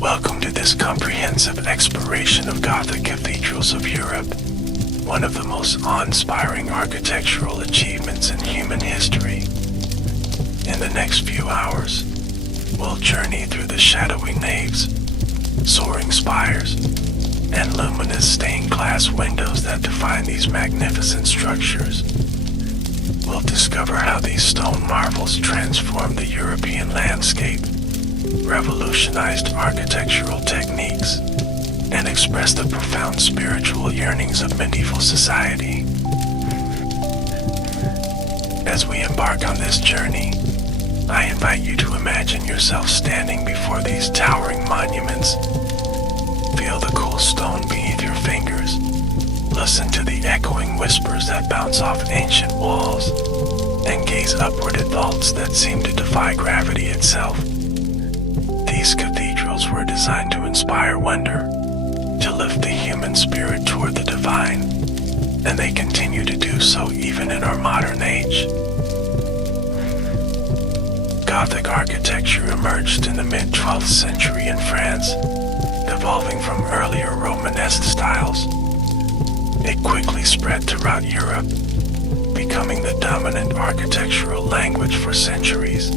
Welcome to this comprehensive exploration of Gothic cathedrals of Europe, one of the most awe-inspiring architectural achievements in human history. In the next few hours, we'll journey through the shadowy naves, soaring spires, and luminous stained glass windows that define these magnificent structures. We'll discover how these stone marvels transformed the European landscape, revolutionized architectural techniques, and expressed the profound spiritual yearnings of medieval society. As we embark on this journey, I invite you to imagine yourself standing before these towering monuments. Feel the cool stone beneath your fingers. Listen to the echoing whispers that bounce off ancient walls, and gaze upward at vaults that seem to defy gravity itself. These cathedrals were designed to inspire wonder, to lift the human spirit toward the divine, and they continue to do so even in our modern age. Gothic architecture emerged in the mid-12th century in France, evolving from earlier Romanesque styles. It quickly spread throughout Europe, becoming the dominant architectural language for centuries.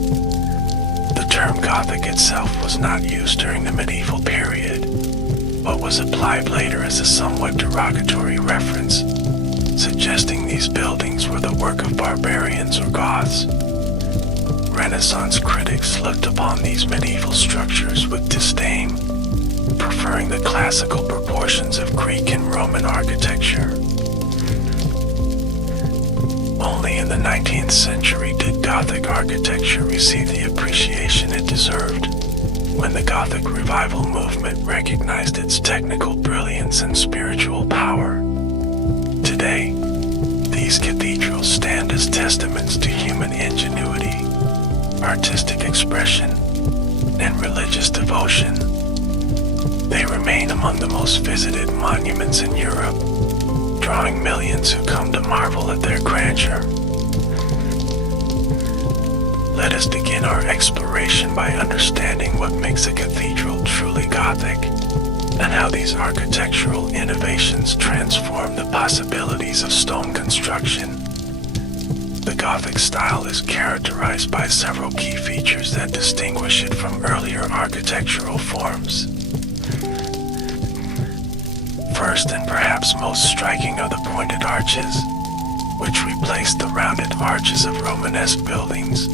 The term Gothic itself was not used during the medieval period, but was applied later as a somewhat derogatory reference, suggesting these buildings were the work of barbarians or Goths. Renaissance critics looked upon these medieval structures with disdain, preferring the classical proportions of Greek and Roman architecture. Only in the 19th century did Gothic architecture receive the appreciation it deserved, when the Gothic revival movement recognized its technical brilliance and spiritual power. Today, these cathedrals stand as testaments to human ingenuity, artistic expression, and religious devotion. They remain among the most visited monuments in Europe, drawing millions who come to marvel at their grandeur. Let us begin our exploration by understanding what makes a cathedral truly Gothic, and how these architectural innovations transform the possibilities of stone construction. The Gothic style is characterized by several key features that distinguish it from earlier architectural forms. First and perhaps most striking are the pointed arches, which replace the rounded arches of Romanesque buildings.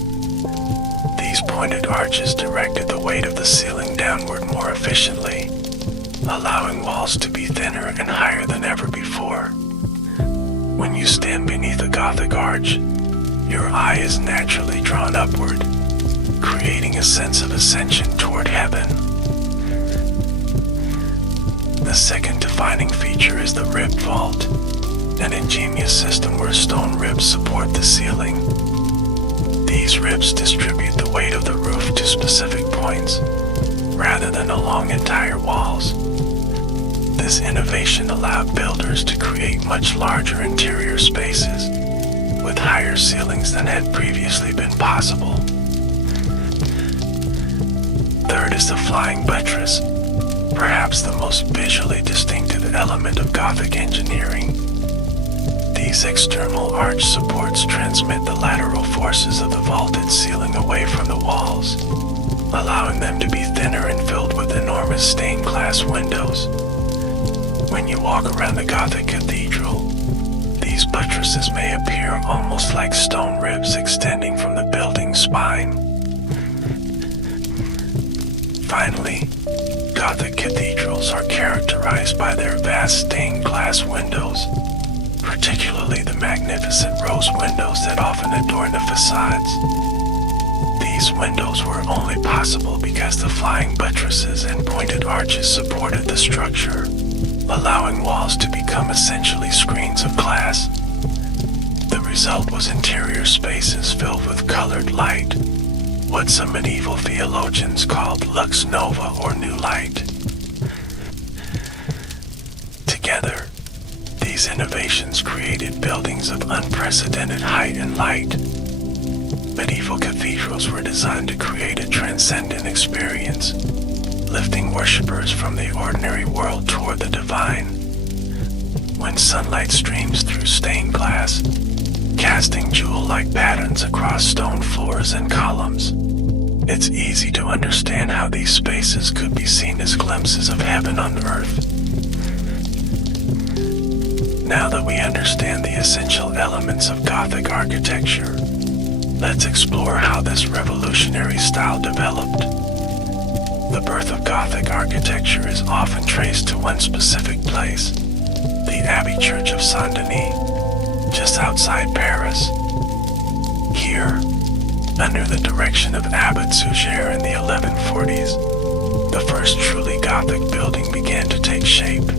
These pointed arches directed the weight of the ceiling downward more efficiently, allowing walls to be thinner and higher than ever before. When you stand beneath a Gothic arch, your eye is naturally drawn upward, creating a sense of ascension toward heaven. The second defining feature is the ribbed vault, an ingenious system where stone ribs support the ceiling. These ribs distribute the weight of the roof to specific points, rather than along entire walls. This innovation allowed builders to create much larger interior spaces, with higher ceilings than had previously been possible. Third is the flying buttress, perhaps the most visually distinctive element of Gothic engineering. These external arch supports transmit the lateral forces of the vaulted ceiling away from the walls, allowing them to be thinner and filled with enormous stained glass windows. When you walk around the Gothic cathedral, these buttresses may appear almost like stone ribs extending from the building's spine. Finally, Gothic cathedrals are characterized by their vast stained glass windows, particularly the magnificent rose windows that often adorn the facades. These windows were only possible because the flying buttresses and pointed arches supported the structure, allowing walls to become essentially screens of glass. The result was interior spaces filled with colored light, what some medieval theologians called lux nova or new light. Together, these innovations created buildings of unprecedented height and light. Medieval cathedrals were designed to create a transcendent experience, lifting worshippers from the ordinary world toward the divine. When sunlight streams through stained glass, casting jewel-like patterns across stone floors and columns, it's easy to understand how these spaces could be seen as glimpses of heaven on earth. Now that we understand the essential elements of Gothic architecture, let's explore how this revolutionary style developed. The birth of Gothic architecture is often traced to one specific place, the Abbey Church of Saint-Denis, just outside Paris. Here, under the direction of Abbot Suger in the 1140s, the first truly Gothic building began to take shape.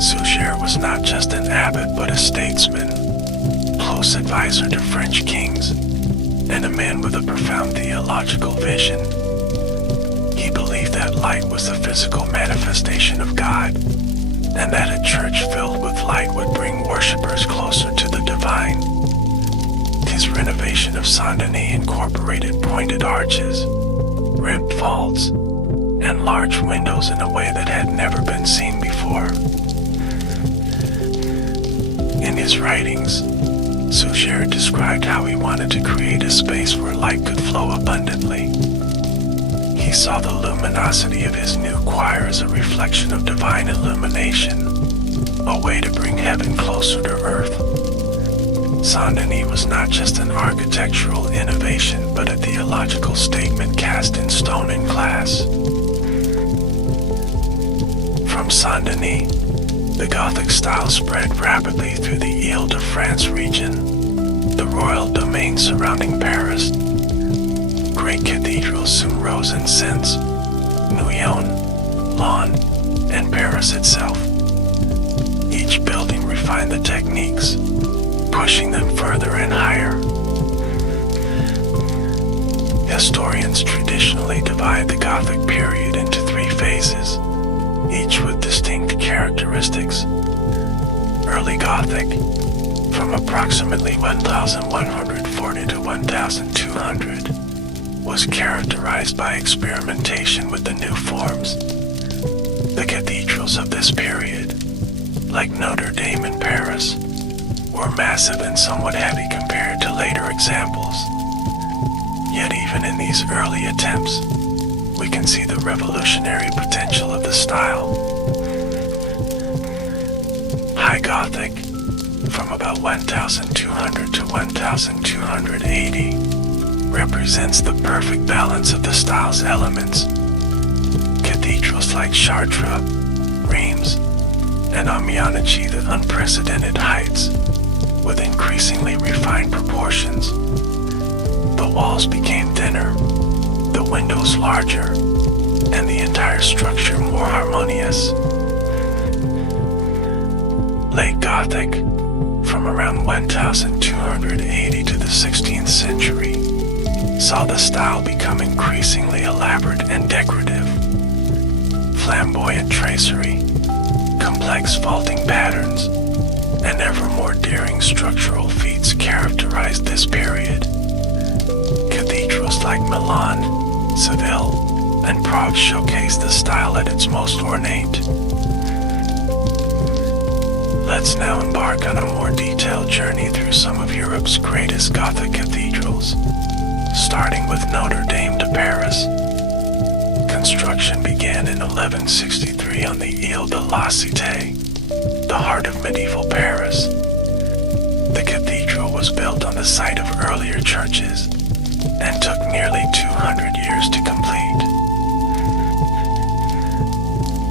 Suger was not just an abbot but a statesman, close advisor to French kings, and a man with a profound theological vision. He believed that light was the physical manifestation of God, and that a church filled with light would bring worshippers closer to the divine. His renovation of Saint-Denis incorporated pointed arches, ribbed vaults, and large windows in a way that had never been seen before. In his writings, Suger described how he wanted to create a space where light could flow abundantly. He saw the luminosity of his new choir as a reflection of divine illumination, a way to bring heaven closer to earth. Saint-Denis was not just an architectural innovation, but a theological statement cast in stone and glass. From Saint-Denis, the Gothic style spread rapidly through the Ile-de-France region, the royal domain surrounding Paris. Great cathedrals soon rose in Sens, Noyon, Laon, and Paris itself. Each building refined the techniques, pushing them further and higher. Historians traditionally divide the Gothic period into three phases, each with distinct characteristics. Early Gothic, from approximately 1140 to 1200, was characterized by experimentation with the new forms. The cathedrals of this period, like Notre Dame in Paris, were massive and somewhat heavy compared to later examples. Yet even in these early attempts, we can see the revolutionary potential of the style. High Gothic, from about 1200 to 1280, represents the perfect balance of the style's elements. Cathedrals like Chartres, Reims, and Amiens achieve the unprecedented heights, with increasingly refined proportions. The walls became thinner, the windows larger, and the entire structure more harmonious. Late Gothic, from around 1280 to the 16th century, saw the style become increasingly elaborate and decorative. Flamboyant tracery, complex vaulting patterns, and ever more daring structural feats characterized this period. Cathedrals like Milan, Seville, and Prague showcased the style at its most ornate. Let's now embark on a more detailed journey through some of Europe's greatest Gothic cathedrals, starting with Notre Dame de Paris. Construction began in 1163 on the Ile de la Cité, the heart of medieval Paris. The cathedral was built on the site of earlier churches and took nearly 200 years to complete.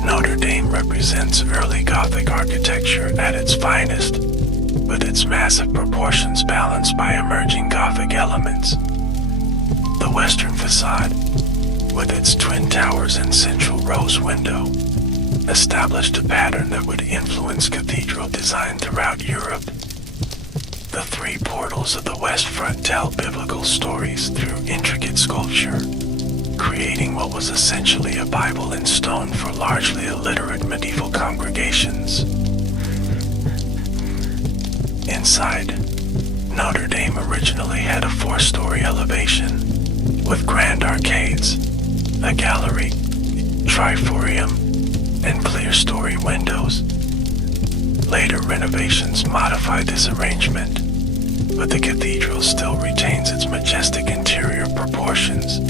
Notre Dame represents early Gothic architecture at its finest, with its massive proportions balanced by emerging Gothic elements. The western facade, with its twin towers and central rose window, established a pattern that would influence cathedral design throughout Europe. The three portals of the west front tell biblical stories through intricate sculpture, creating what was essentially a Bible in stone for largely illiterate medieval congregations. Inside, Notre Dame originally had a 4-story elevation, with grand arcades, a gallery, triforium, and clerestory windows. Later renovations modified this arrangement, but the cathedral still retains its majestic interior proportions.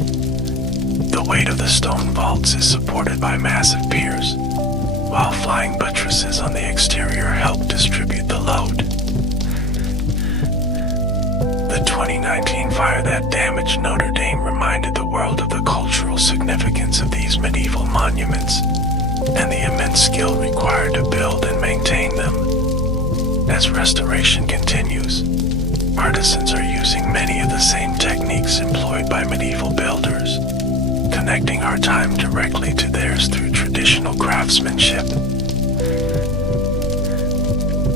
The weight of the stone vaults is supported by massive piers, while flying buttresses on the exterior help distribute the load. The 2019 fire that damaged Notre Dame reminded the world of the cultural significance of these medieval monuments and the immense skill required to build and maintain them. As restoration continues, artisans are using many of the same techniques employed by medieval builders, connecting our time directly to theirs through traditional craftsmanship.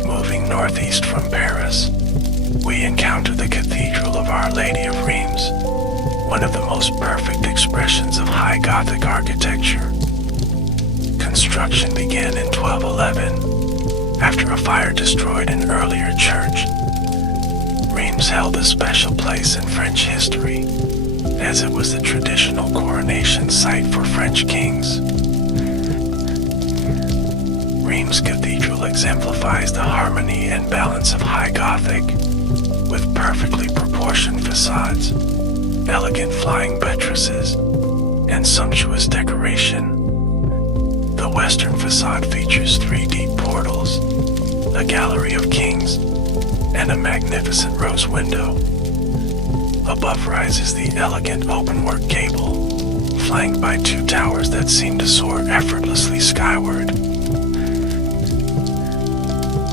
Moving northeast from Paris, we encounter the Cathedral of Our Lady of Rheims, one of the most perfect expressions of High Gothic architecture. Construction began in 1211, after a fire destroyed an earlier church. Rheims held a special place in French history, as it was the traditional coronation site for French kings. Rheims Cathedral exemplifies the harmony and balance of High Gothic, with perfectly proportioned facades, elegant flying buttresses, and sumptuous decoration. The western facade features 3 deep portals, a gallery of kings, and a magnificent rose window. Above rises the elegant openwork gable, flanked by 2 towers that seem to soar effortlessly skyward.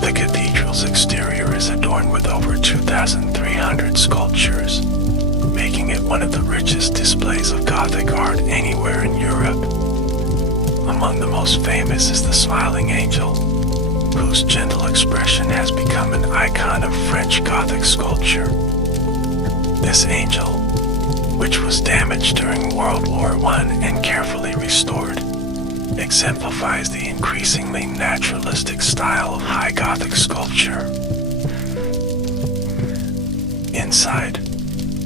The cathedral's exterior is adorned with over 2,300 sculptures, making it one of the richest displays of Gothic art anywhere in Europe. Among the most famous is the Smiling Angel, whose gentle expression has become an icon of French Gothic sculpture. This angel, which was damaged during World War I and carefully restored, exemplifies the increasingly naturalistic style of High Gothic sculpture. Inside,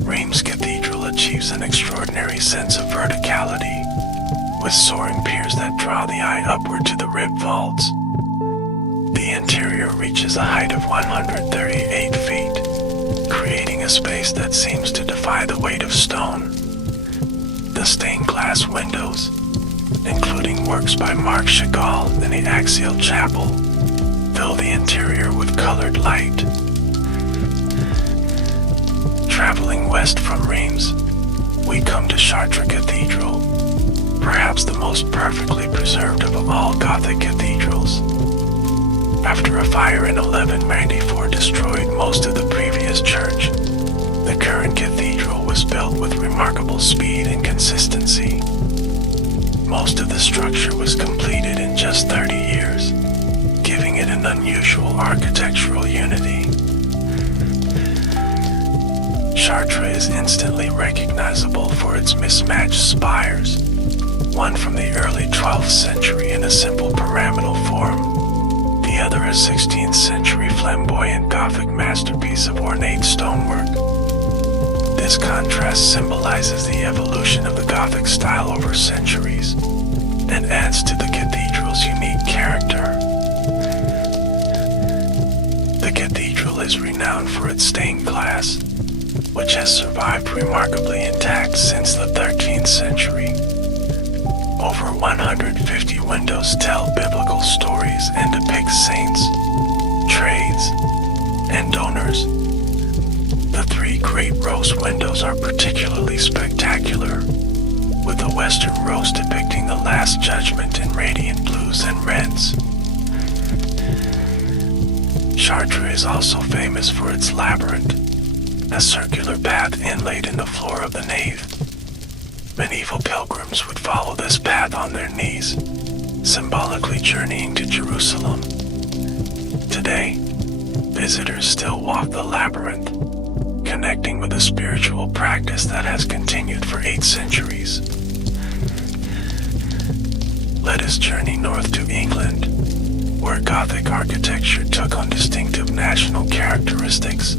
Rheims Cathedral achieves an extraordinary sense of verticality, with soaring piers that draw the eye upward to the ribbed vaults. The interior reaches a height of 138 feet, creating a space that seems to defy the weight of stone. The stained glass windows, including works by Marc Chagall in the Axial Chapel, fill the interior with colored light. Traveling west from Rheims, we come to Chartres Cathedral, perhaps the most perfectly preserved of all Gothic cathedrals. After a fire in 1194 destroyed most of the previous church, the current cathedral was built with remarkable speed and consistency. Most of the structure was completed in just 30 years, giving it an unusual architectural unity. Chartres is instantly recognizable for its mismatched spires, one from the early 12th century in a simple pyramidal form, the other a 16th century flamboyant Gothic masterpiece of ornate stonework. This contrast symbolizes the evolution of the Gothic style over centuries and adds to the cathedral's unique character. The cathedral is renowned for its stained glass, which has survived remarkably intact since the 13th century. Over 150 windows tell biblical stories and depict saints, trades, and donors. The 3 great rose windows are particularly spectacular, with the western rose depicting the Last Judgment in radiant blues and reds. Chartres is also famous for its labyrinth, a circular path inlaid in the floor of the nave. Medieval pilgrims would follow this path on their knees, symbolically journeying to Jerusalem. Today, visitors still walk the labyrinth, connecting with a spiritual practice that has continued for 8 centuries. Let us journey north to England, where Gothic architecture took on distinctive national characteristics.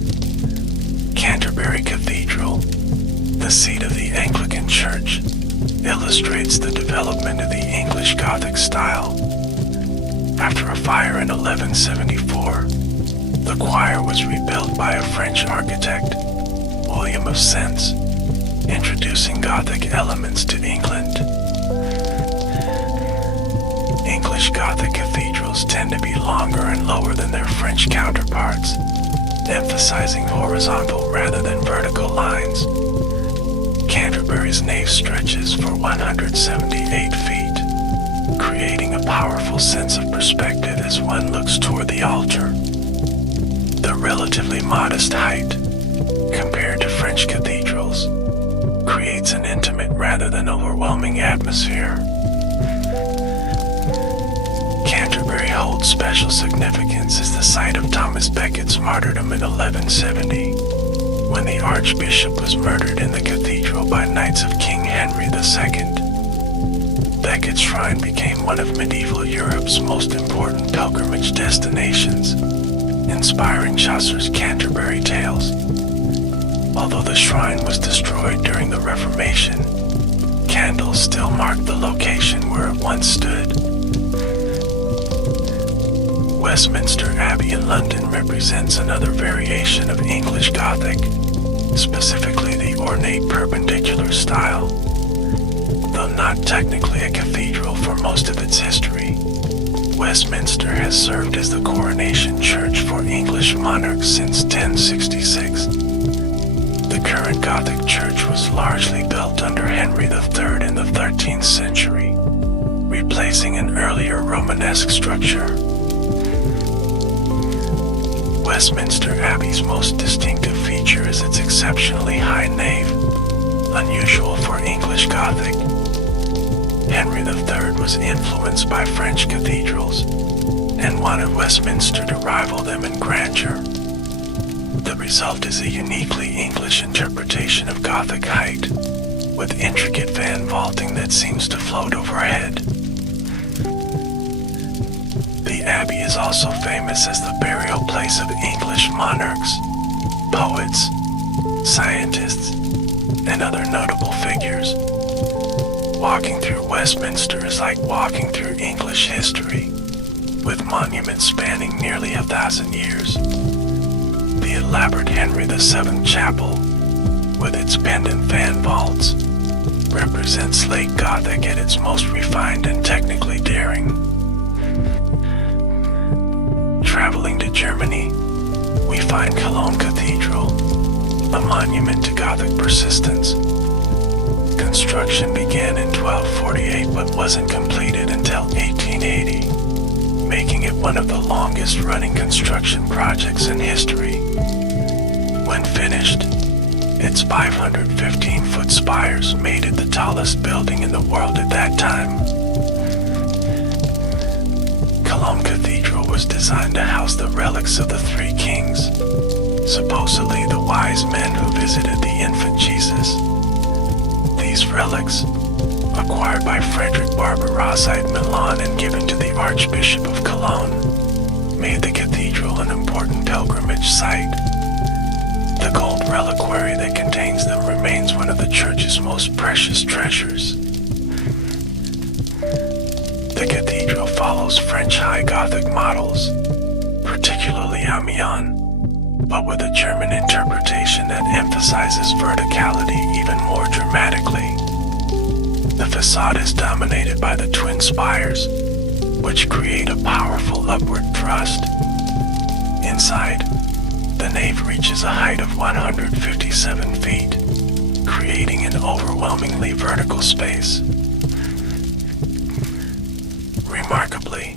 Canterbury Cathedral, the seat of the Anglican Church, illustrates the development of the English Gothic style. After a fire in 1174, the choir was rebuilt by a French architect, William of Sens, introducing Gothic elements to England. English Gothic cathedrals tend to be longer and lower than their French counterparts, emphasizing horizontal rather than vertical lines. Canterbury's nave stretches for 178 feet, creating a powerful sense of perspective as one looks toward the altar. The relatively modest height, compared to French cathedrals, creates an intimate rather than overwhelming atmosphere. Canterbury holds special significance as the site of Thomas Becket's martyrdom in 1170, when the Archbishop was murdered in the cathedral by knights of King Henry II. Becket's shrine became one of medieval Europe's most important pilgrimage destinations, inspiring Chaucer's Canterbury Tales. Although the shrine was destroyed during the Reformation, candles still mark the location where it once stood. Westminster Abbey in London represents another variation of English Gothic, specifically the ornate perpendicular style. Though not technically a cathedral for most of its history, Westminster has served as the coronation church for English monarchs since 1066. The current Gothic church was largely built under Henry III in the 13th century, replacing an earlier Romanesque structure. Westminster Abbey's most distinctive feature is its exceptionally high nave, unusual for English Gothic. Henry III was influenced by French cathedrals and wanted Westminster to rival them in grandeur. The result is a uniquely English interpretation of Gothic height, with intricate fan vaulting that seems to float overhead. The Abbey is also famous as the burial place of English monarchs, poets, scientists, and other notable figures. Walking through Westminster is like walking through English history, with monuments spanning nearly 1,000 years. The elaborate Henry VII Chapel, with its pendant fan vaults, represents late Gothic at its most refined and technically daring. Traveling to Germany, we find Cologne Cathedral, a monument to Gothic persistence. Construction began in 1248 but wasn't completed until 1880, making it one of the longest-running construction projects in history. When finished, its 515-foot spires made it the tallest building in the world at that time. Cologne Cathedral was designed to house the relics of the three kings, supposedly the wise men who visited the infant Jesus. These relics, acquired by Frederick Barbarossa at Milan and given to the Archbishop of Cologne, made the cathedral an important pilgrimage site. The gold reliquary that contains them remains one of the church's most precious treasures. The cathedral follows French High Gothic models, particularly Amiens, but with a German interpretation that emphasizes verticality even more dramatically. The facade is dominated by the twin spires, which create a powerful upward thrust. Inside, the nave reaches a height of 157 feet, creating an overwhelmingly vertical space. Remarkably,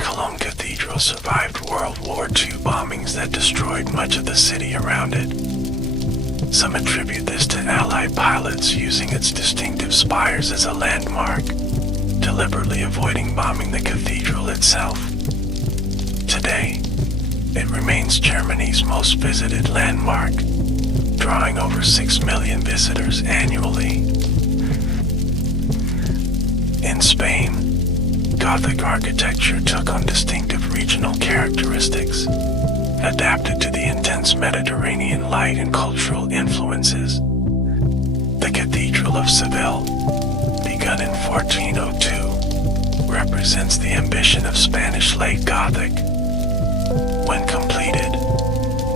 Cologne Cathedral survived World War II bombings that destroyed much of the city around it. Some attribute this to Allied pilots using its distinctive spires as a landmark, deliberately avoiding bombing the cathedral itself. Today, it remains Germany's most visited landmark, drawing over 6 million visitors annually. In Spain, Gothic architecture took on distinctive regional characteristics, adapted to the intense Mediterranean light and cultural influences. The Cathedral of Seville, begun in 1402, represents the ambition of Spanish late Gothic. When completed,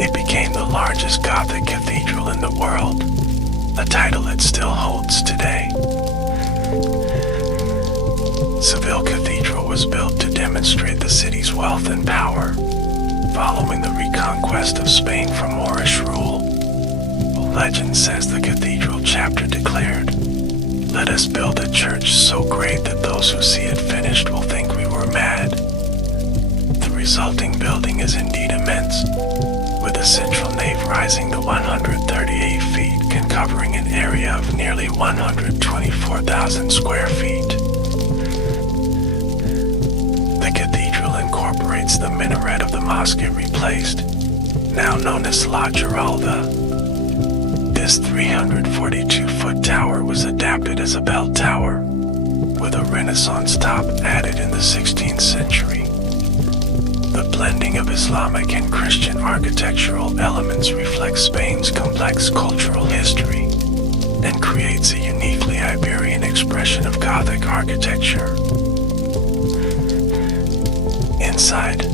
it became the largest Gothic cathedral in the world, a title it still holds today. Seville Cathedral was built to demonstrate the city's wealth and power, following the reconquest of Spain from Moorish rule. Legend says the cathedral chapter declared, "Let us build a church so great that those who see it finished will think we were mad." The resulting building is indeed immense, with a central nave rising to 138 feet and covering an area of nearly 124,000 square feet. The cathedral incorporates the minaret of the mosque it replaced, now known as La Giralda. This 342-foot tower was adapted as a bell tower, with a Renaissance top added in the 16th century. The blending of Islamic and Christian architectural elements reflects Spain's complex cultural history and creates a uniquely Iberian expression of Gothic architecture. Inside,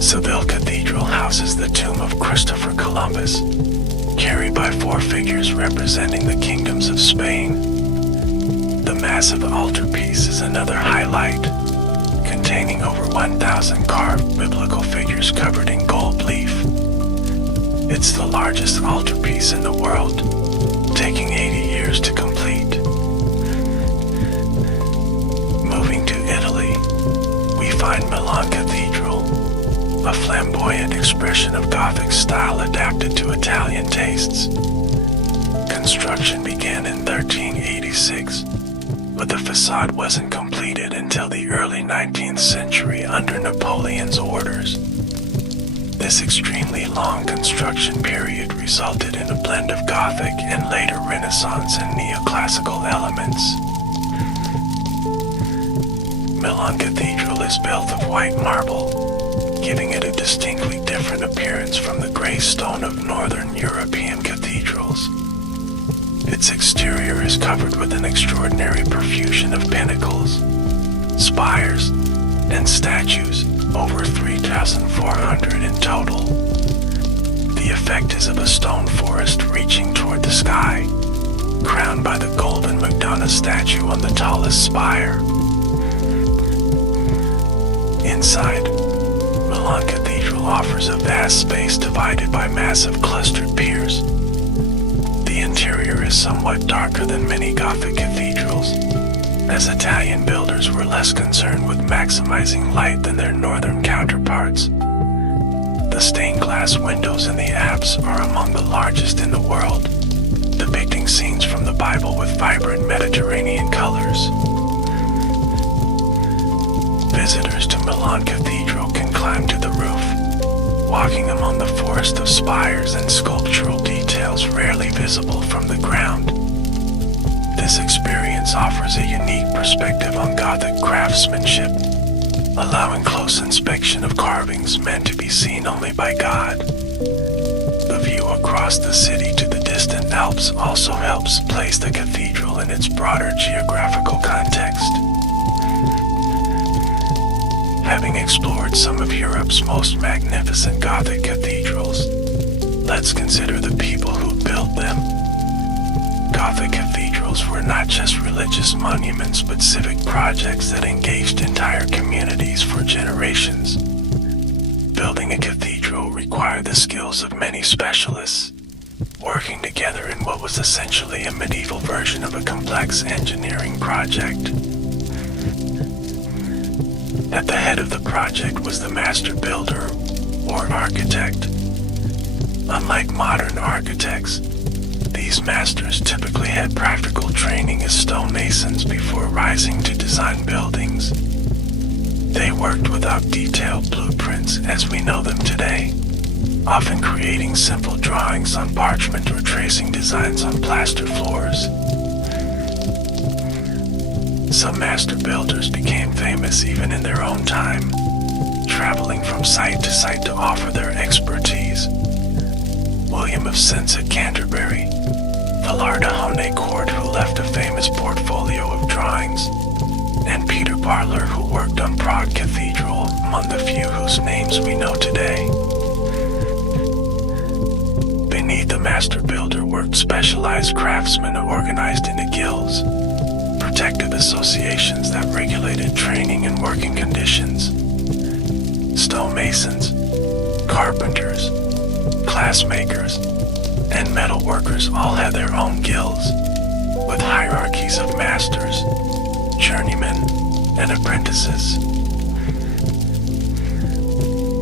Seville Cathedral houses the tomb of Christopher Columbus, carried by four figures representing the kingdoms of Spain. The massive altarpiece is another highlight, containing over 1,000 carved biblical figures covered in gold leaf. It's the largest altarpiece in the world, taking 80 years to complete. Moving to Italy, we find Milan Cathedral, a flamboyant expression of Gothic style adapted to Italian tastes. Construction began in 1386, but the facade wasn't completed until the early 19th century under Napoleon's orders. This extremely long construction period resulted in a blend of Gothic and later Renaissance and neoclassical elements. Milan Cathedral is built of white marble, giving it a distinctly different appearance from the gray stone of northern European cathedrals. Its exterior is covered with an extraordinary profusion of pinnacles, spires, and statues, over 3,400 in total. The effect is of a stone forest reaching toward the sky, crowned by the golden Madonna statue on the tallest spire. Inside, Milan Cathedral offers a vast space divided by massive clustered piers. The interior is somewhat darker than many Gothic cathedrals, as Italian builders were less concerned with maximizing light than their northern counterparts. The stained glass windows in the apse are among the largest in the world, depicting scenes from the Bible with vibrant Mediterranean colors. Visitors to Milan Cathedral can climb to the roof, walking among the forest of spires and sculptural details rarely visible from the ground. This experience offers a unique perspective on Gothic craftsmanship, allowing close inspection of carvings meant to be seen only by God. The view across the city to the distant Alps also helps place the cathedral in its broader geographical context. Having explored some of Europe's most magnificent Gothic cathedrals, let's consider the people who built them. Gothic cathedrals were not just religious monuments but civic projects that engaged entire communities for generations. Building a cathedral required the skills of many specialists, working together in what was essentially a medieval version of a complex engineering project. At the head of the project was the master builder, or architect. Unlike modern architects, these masters typically had practical training as stonemasons before rising to design buildings. They worked without detailed blueprints as we know them today, often creating simple drawings on parchment or tracing designs on plaster floors. Some master builders became famous even in their own time, traveling from site to site to offer their expertise. William of Sense at Canterbury, Villard de Honnecourt, who left a famous portfolio of drawings Farler, who worked on Prague Cathedral, among the few whose names we know today. Beneath the master builder worked specialized craftsmen organized into guilds, protected associations that regulated training and working conditions. Stonemasons, carpenters, glassmakers, and metal workers all had their own guilds, with hierarchies of masters, journeymen, and apprentices.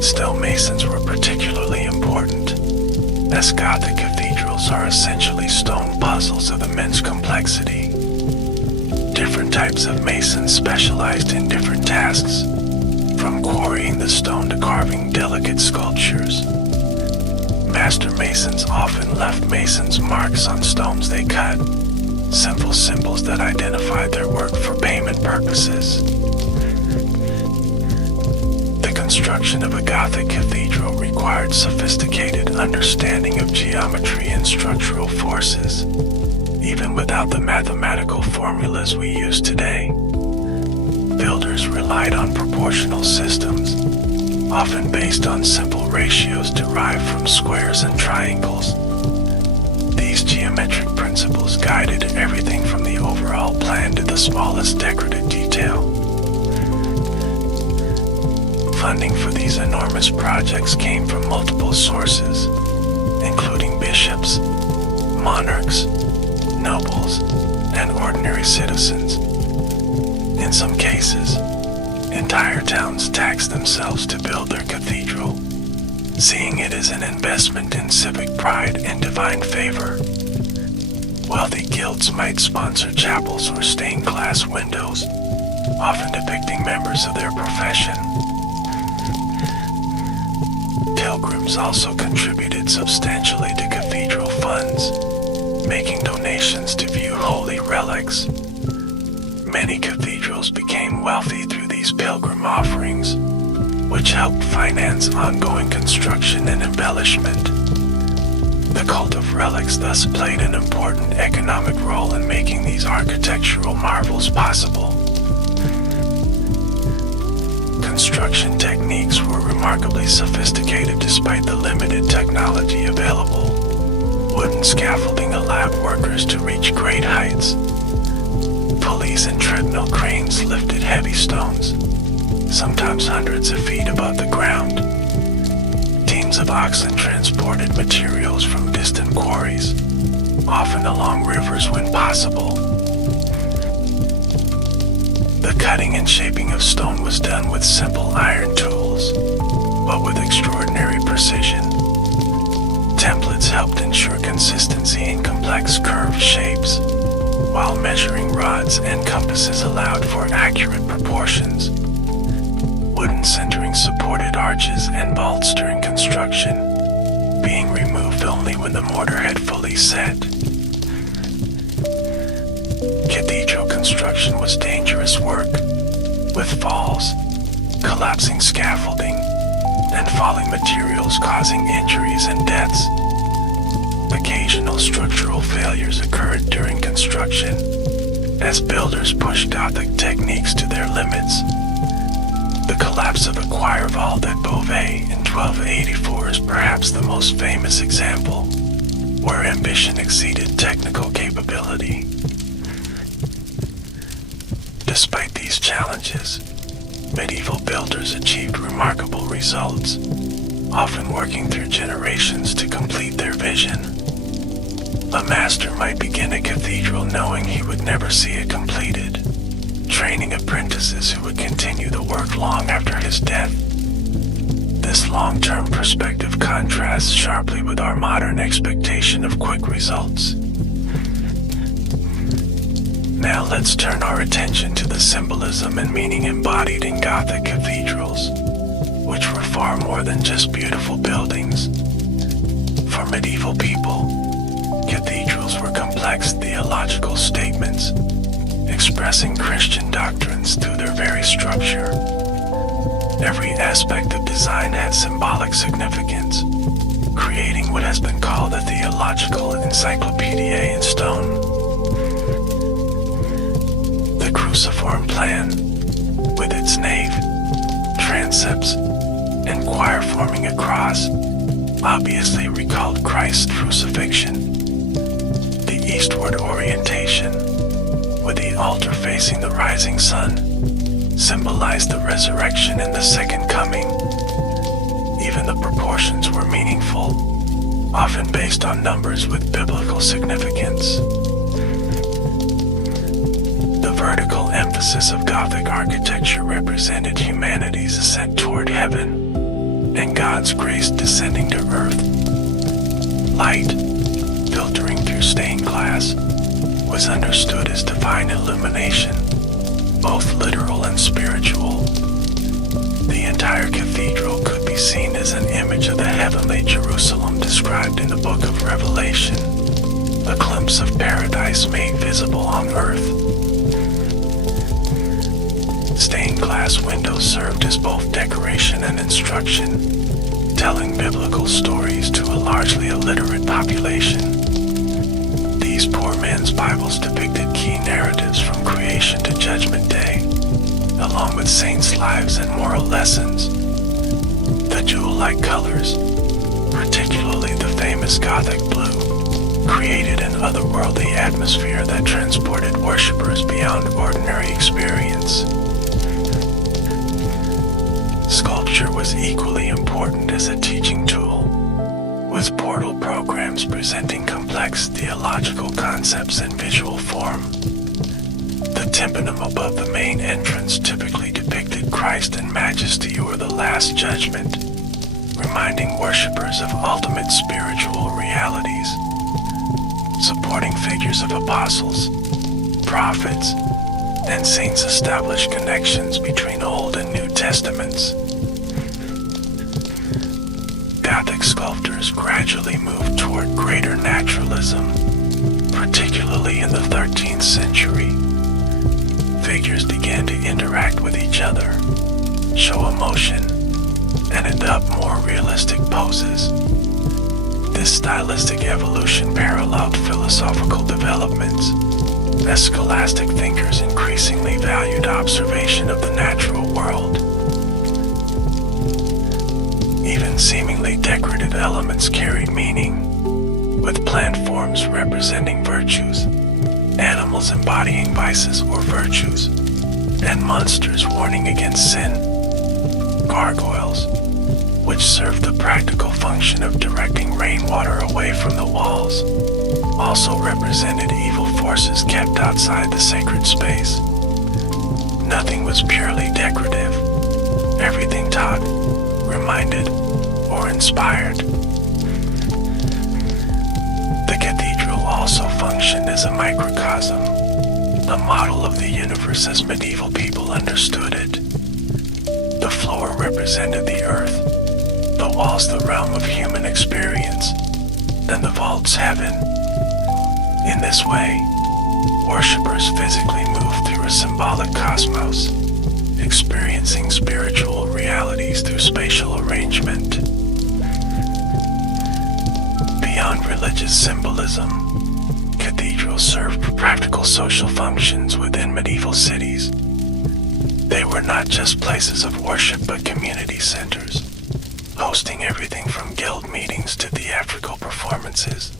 Stonemasons were particularly important, as Gothic cathedrals are essentially stone puzzles of immense complexity. Different types of masons specialized in different tasks, from quarrying the stone to carving delicate sculptures. Master masons often left masons' marks on stones they cut, simple symbols that identified their work for payment purposes. The construction of a Gothic cathedral required sophisticated understanding of geometry and structural forces, even without the mathematical formulas we use today. Builders relied on proportional systems, often based on simple ratios derived from squares and triangles. These geometric principles guided everything from the overall plan to the smallest decorative detail. Funding for these enormous projects came from multiple sources, including bishops, monarchs, nobles, and ordinary citizens. In some cases, entire towns taxed themselves to build their cathedral, seeing it as an investment in civic pride and divine favor. Wealthy guilds might sponsor chapels or stained glass windows, often depicting members of their profession. Pilgrims also contributed substantially to cathedral funds, making donations to view holy relics. Many cathedrals became wealthy through these pilgrim offerings, which helped finance ongoing construction and embellishment. The cult of relics thus played an important economic role in making these architectural marvels possible. Construction techniques were remarkably sophisticated despite the limited technology available. Wooden scaffolding allowed workers to reach great heights. Pulleys and treadmill cranes lifted heavy stones, sometimes hundreds of feet above the ground. Teams of oxen transported materials from distant quarries, often along rivers when possible. The cutting and shaping of stone was done with simple iron tools, but with extraordinary precision. Templates helped ensure consistency in complex curved shapes, while measuring rods and compasses allowed for accurate proportions. Wooden centering supported arches and vaults during construction, being removed only when the mortar had fully set. Cathedral construction was dangerous work, with falls, collapsing scaffolding, and falling materials causing injuries and deaths. Occasional structural failures occurred during construction, as builders pushed Gothic techniques to their limits. The collapse of a choir vault at Beauvais in 1284 is perhaps the most famous example, where ambition exceeded technical capability. Despite these challenges, medieval builders achieved remarkable results, often working through generations to complete their vision. A master might begin a cathedral knowing he would never see it completed, training apprentices who would continue the work long after his death. This long-term perspective contrasts sharply with our modern expectation of quick results. Now let's turn our attention to the symbolism and meaning embodied in Gothic cathedrals, which were far more than just beautiful buildings. For medieval people, cathedrals were complex theological statements, expressing Christian doctrines through their very structure. Every aspect of design had symbolic significance, creating what has been called a theological encyclopedia in stone. The cruciform plan, with its nave, transepts, and choir forming a cross, obviously recalled Christ's crucifixion. The eastward orientation, with the altar facing the rising sun, symbolized the resurrection and the second coming. Even the proportions were meaningful, often based on numbers with biblical significance. The vertical emphasis of Gothic architecture represented humanity's ascent toward heaven and God's grace descending to earth. Light, filtering through stained glass, was understood as divine illumination, both literal and spiritual. The entire cathedral could be seen as an image of the heavenly Jerusalem described in the book of Revelation, a glimpse of paradise made visible on earth. Stained glass windows served as both decoration and instruction, telling biblical stories to a largely illiterate population. These poor man's Bibles depicted key narratives from creation to Judgment Day, along with saints' lives and moral lessons. The jewel-like colors, particularly the famous Gothic blue, created an otherworldly atmosphere that transported worshippers beyond ordinary experience. Sculpture was equally important as a teaching tool, with portal programs presenting complex theological concepts in visual form. The tympanum above the main entrance typically depicted Christ in majesty or the Last Judgment, reminding worshippers of ultimate spiritual realities. Supporting figures of apostles, prophets, and saints established connections between Old and New Testaments. Gothic sculptors gradually moved toward greater naturalism, particularly in the 13th century. Figures began to interact with each other, show emotion, and adopt more realistic poses. This stylistic evolution paralleled philosophical developments, as scholastic thinkers increasingly valued observation of the natural world. Even seemingly decorative elements carried meaning, with plant forms representing virtues, animals embodying vices or virtues, and monsters warning against sin. Gargoyles, which served the practical function of directing rainwater away from the walls, also represented evil forces kept outside the sacred space. Nothing was purely decorative. Everything taught, reminded, or inspired. The cathedral also functioned as a microcosm, a model of the universe as medieval people understood it. The floor represented the earth, the walls the realm of human experience, and the vaults heaven. In this way, worshippers physically moved through a symbolic cosmos, experiencing spiritual realities through spatial arrangement. Beyond religious symbolism, cathedrals served practical social functions within medieval cities. They were not just places of worship but community centers, hosting everything from guild meetings to theatrical performances.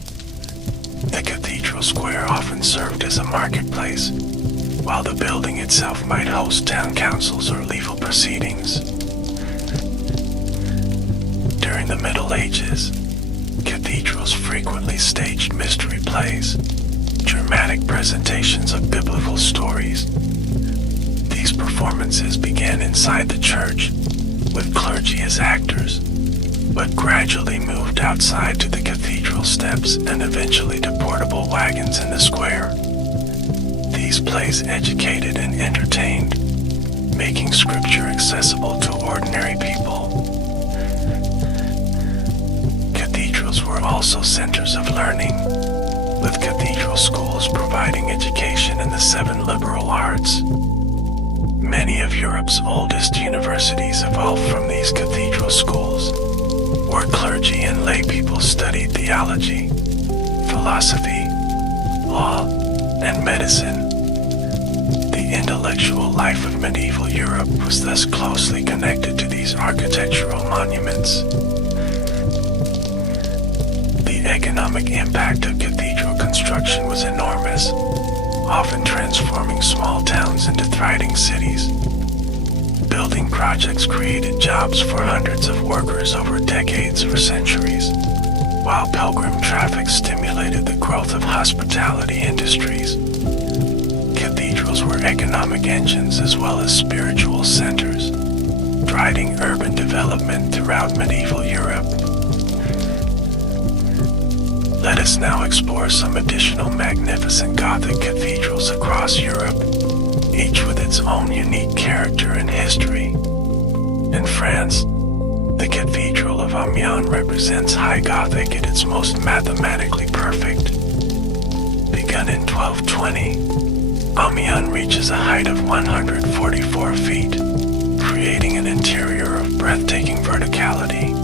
The cathedral square often served as a marketplace, while the building itself might host town councils or legal proceedings. During the Middle Ages, cathedrals frequently staged mystery plays, dramatic presentations of biblical stories. These performances began inside the church, with clergy as actors, but gradually moved outside to the cathedral steps and eventually to portable wagons in the square. These plays educated and entertained, making scripture accessible to ordinary people. Cathedrals were also centers of learning, with cathedral schools providing education in the 7 liberal arts. Many of Europe's oldest universities evolved from these cathedral schools, where clergy and lay people studied theology, philosophy, law, and medicine. The intellectual life life of medieval Europe was thus closely connected to these architectural monuments. The economic impact of cathedral construction was enormous, often transforming small towns into thriving cities. Building projects created jobs for hundreds of workers over decades or centuries, while pilgrim traffic stimulated the growth of hospitality industries. Cathedrals were economic engines as well as spiritual centers, driving urban development throughout medieval Europe. Let us now explore some additional magnificent Gothic cathedrals across Europe, each with its own unique character and history. In France, the Cathedral of Amiens represents High Gothic at its most mathematically perfect. Begun in 1220, Amiens reaches a height of 144 feet, creating an interior of breathtaking verticality.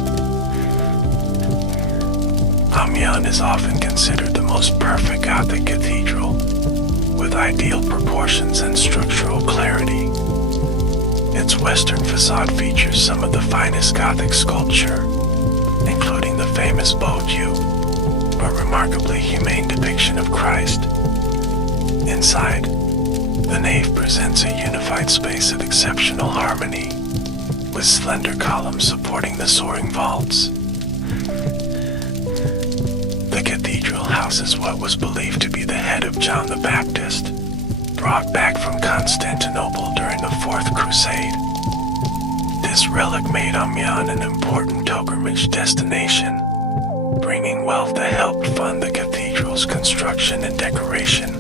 Amiens is often considered the most perfect Gothic cathedral, with ideal proportions and structural clarity. Its western facade features some of the finest Gothic sculpture, including the famous Beau-Dieu, a remarkably humane depiction of Christ. Inside, the nave presents a unified space of exceptional harmony, with slender columns supporting the soaring vaults. The cathedral houses what was believed to be the head of John the Baptist, brought back from Constantinople during the Fourth Crusade. This relic made Amiens an important pilgrimage destination, bringing wealth that helped fund the cathedral's construction and decoration.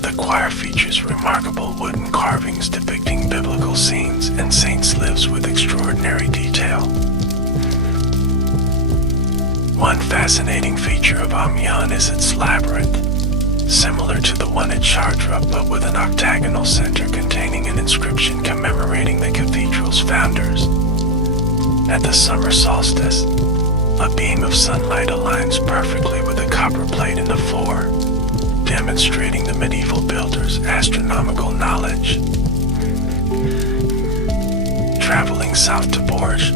The choir features remarkable wooden carvings depicting biblical scenes and saints' lives with extraordinary detail. One fascinating feature of Amiens is its labyrinth, similar to the one at Chartres but with an octagonal center containing an inscription commemorating the cathedral's founders. At the summer solstice, a beam of sunlight aligns perfectly with the copper plate in the floor, demonstrating the medieval builder's astronomical knowledge. Traveling south to Bourges,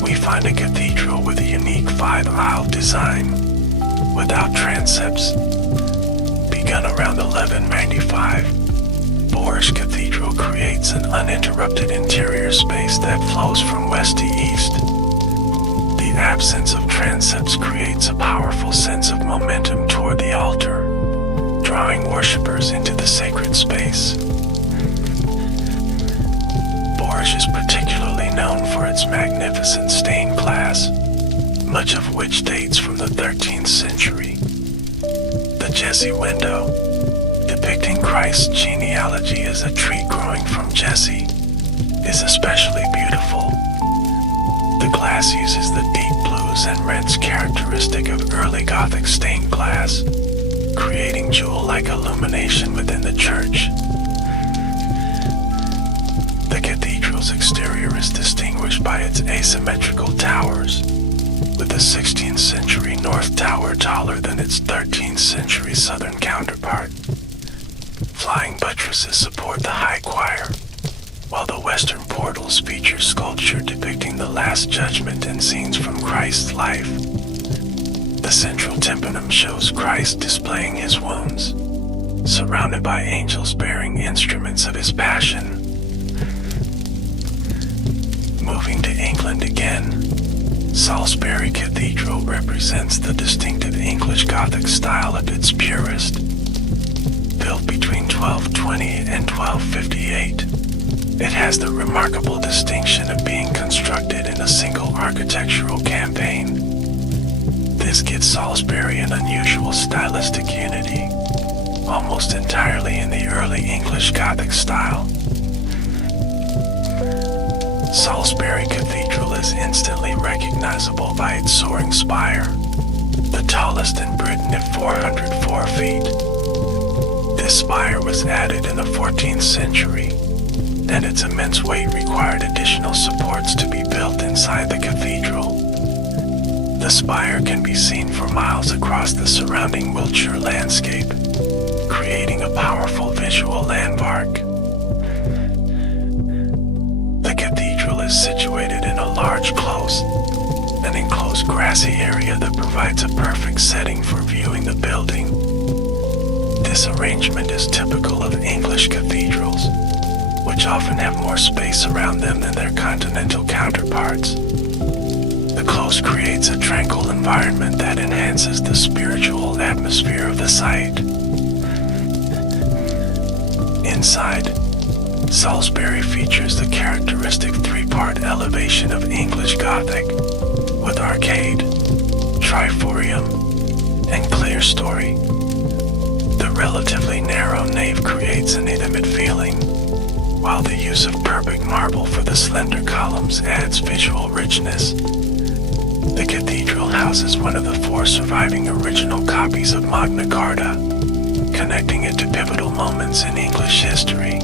we find a cathedral with a unique five-aisle design, without transepts. Begun around 1195, Bourges Cathedral creates an uninterrupted interior space that flows from west to east. The absence of transepts creates a powerful sense of momentum toward the altar, drawing worshippers into the sacred space. Bourges is particularly known for its magnificent stained glass, much of which dates from the 13th century. The Jesse window, depicting Christ's genealogy as a tree growing from Jesse, is especially beautiful. The glass uses the deep blues and reds characteristic of early Gothic stained glass, creating jewel-like illumination within the church. The cathedral's exterior is distinguished by its asymmetrical towers, with the 16th century north tower taller than its 13th century southern counterpart. Flying buttresses support the high choir, while the western portals feature sculpture depicting the Last Judgment and scenes from Christ's life. The central tympanum shows Christ displaying his wounds, surrounded by angels bearing instruments of his passion. Moving to England again, Salisbury Cathedral represents the distinctive English Gothic style at its purest. Built between 1220 and 1258, it has the remarkable distinction of being constructed in a single architectural campaign. This gives Salisbury an unusual stylistic unity, almost entirely in the early English Gothic style. Salisbury Cathedral is instantly recognizable by its soaring spire, the tallest in Britain at 404 feet. This spire was added in the 14th century, and its immense weight required additional supports to be built inside the cathedral. The spire can be seen for miles across the surrounding Wiltshire landscape, creating a powerful visual landmark. is situated in a large close, an enclosed grassy area that provides a perfect setting for viewing the building. This arrangement is typical of English cathedrals, which often have more space around them than their continental counterparts. The close creates a tranquil environment that enhances the spiritual atmosphere of the site. Inside, Salisbury features the characteristic three-part elevation of English Gothic, with arcade, triforium, and clerestory. The relatively narrow nave creates an intimate feeling, while the use of perfect marble for the slender columns adds visual richness. The cathedral houses one of the 4 surviving original copies of Magna Carta, connecting it to pivotal moments in English history.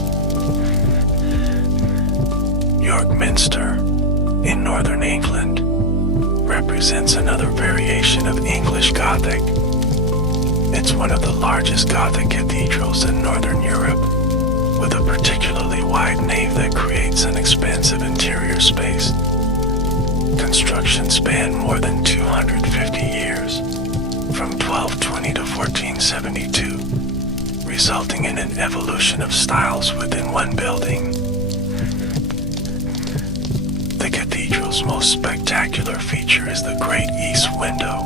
York Minster, in northern England, represents another variation of English Gothic. It's one of the largest Gothic cathedrals in northern Europe, with a particularly wide nave that creates an expansive interior space. Construction spanned more than 250 years, from 1220 to 1472, resulting in an evolution of styles within one building. The cathedral's most spectacular feature is the Great East Window,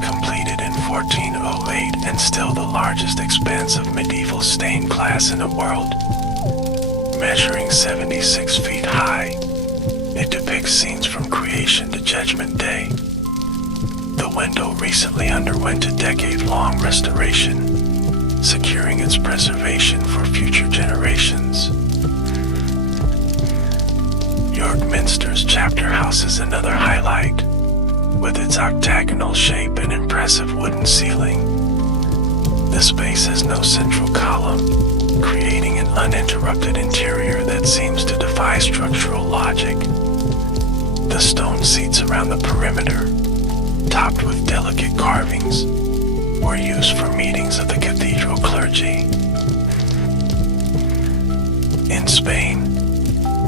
completed in 1408 and still the largest expanse of medieval stained glass in the world. Measuring 76 feet high, it depicts scenes from creation to Judgment Day. The window recently underwent a decade-long restoration, securing its preservation for future generations. York Minster's chapter house is another highlight, with its octagonal shape and impressive wooden ceiling. The space has no central column, creating an uninterrupted interior that seems to defy structural logic. The stone seats around the perimeter, topped with delicate carvings, were used for meetings of the cathedral clergy. In Spain,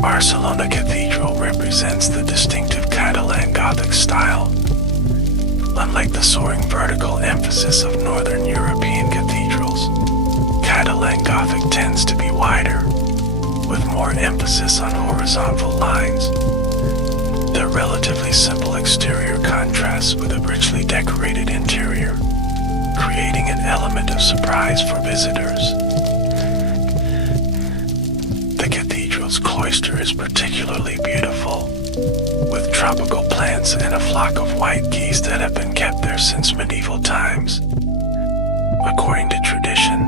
Barcelona Cathedral represents the distinctive Catalan Gothic style. Unlike the soaring vertical emphasis of northern European cathedrals, Catalan Gothic tends to be wider, with more emphasis on horizontal lines. The relatively simple exterior contrasts with a richly decorated interior, creating an element of surprise for visitors. The cathedral's cloister is particularly beautiful, with tropical plants and a flock of white geese that have been kept there since medieval times. According to tradition,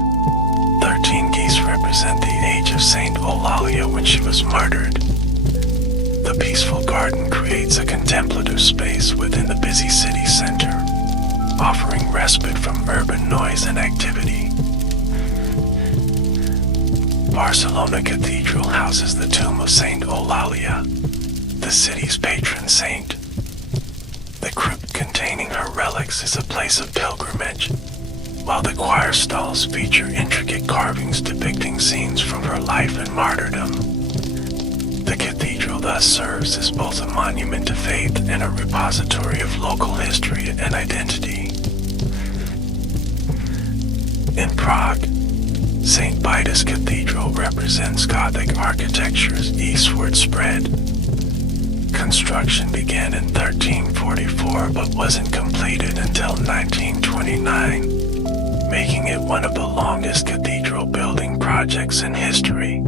13 geese represent the age of Saint Eulalia when she was martyred. The peaceful garden creates a contemplative space within the busy city center, offering respite from urban noise and activity. Barcelona Cathedral houses the tomb of Saint Eulalia, the city's patron saint. The crypt containing her relics is a place of pilgrimage, while the choir stalls feature intricate carvings depicting scenes from her life and martyrdom. The cathedral thus serves as both a monument to faith and a repository of local history and identity. In Prague, St. Vitus Cathedral represents Gothic architecture's eastward spread. Construction began in 1344 but wasn't completed until 1929, making it one of the longest cathedral building projects in history.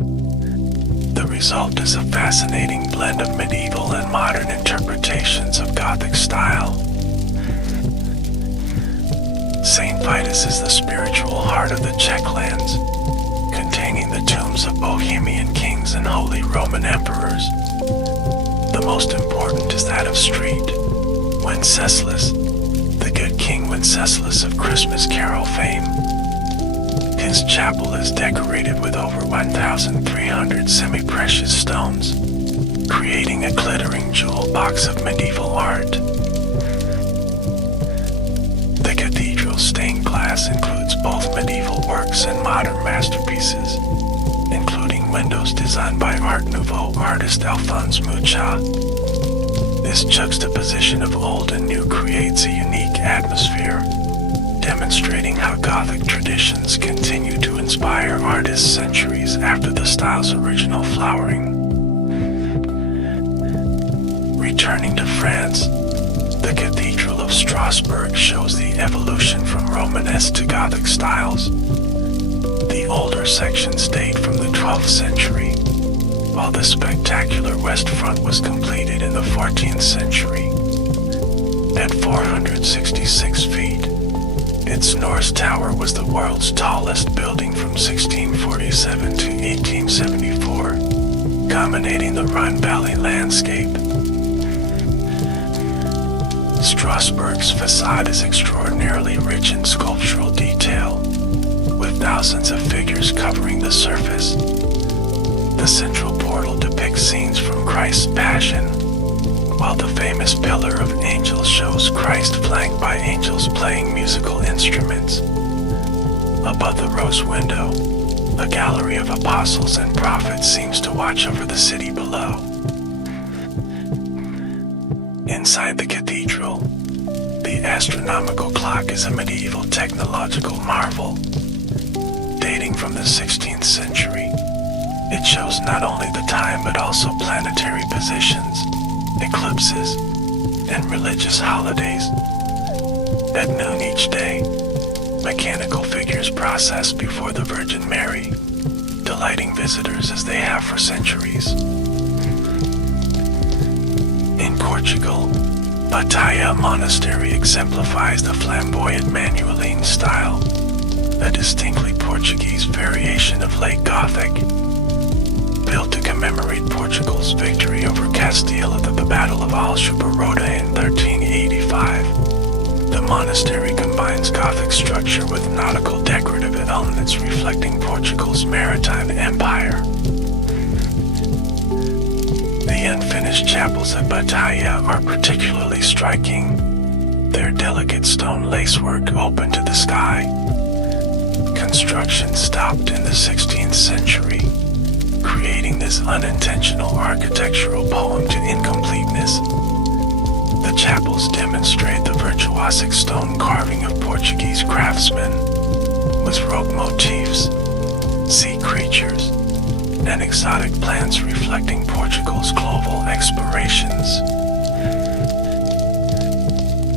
The result is a fascinating blend of medieval and modern interpretations of Gothic style. St. Vitus is the spiritual heart of the Czech lands, containing the tombs of Bohemian kings and Holy Roman emperors. The most important is that of Street, Wenceslas, the good King Wenceslas of Christmas Carol fame. His chapel is decorated with over 1,300 semi-precious stones, creating a glittering jewel box of medieval art. The cathedral's stained glass includes both medieval works and modern masterpieces, including windows designed by Art Nouveau artist Alphonse Mucha. This juxtaposition of old and new creates a unique atmosphere, demonstrating how Gothic traditions continue to inspire artists centuries after the style's original flowering. Returning to France, the Cathedral of Strasbourg shows the evolution from Romanesque to Gothic styles. The older sections date from the 12th century, while the spectacular west front was completed in the 14th century. At 466 feet, its North Tower was the world's tallest building from 1647 to 1874, dominating the Rhine Valley landscape. Strasbourg's facade is extraordinarily rich in sculptural detail, with thousands of figures covering the surface. The central portal depicts scenes from Christ's Passion, while the famous Pillar of Angels shows Christ flanked by angels playing musical instruments. Above the rose window, a gallery of apostles and prophets seems to watch over the city below. Inside the cathedral, the astronomical clock is a medieval technological marvel. Dating from the 16th century, it shows not only the time but also planetary positions, eclipses, and religious holidays. At noon each day, mechanical figures process before the Virgin Mary, delighting visitors as they have for centuries. In Portugal, Batalha Monastery exemplifies the flamboyant Manueline style, a distinctly Portuguese variation of late Gothic. Built to commemorate Portugal's victory over Castile at the Battle of Aljubarrota in 1385, the monastery combines Gothic structure with nautical decorative elements reflecting Portugal's maritime empire. The unfinished chapels at Batalha are particularly striking, their delicate stone lacework open to the sky. Construction stopped in the 16th century, creating this unintentional architectural poem to incompleteness. The chapels demonstrate the virtuosic stone carving of Portuguese craftsmen, with rogue motifs, sea creatures, and exotic plants reflecting Portugal's global explorations.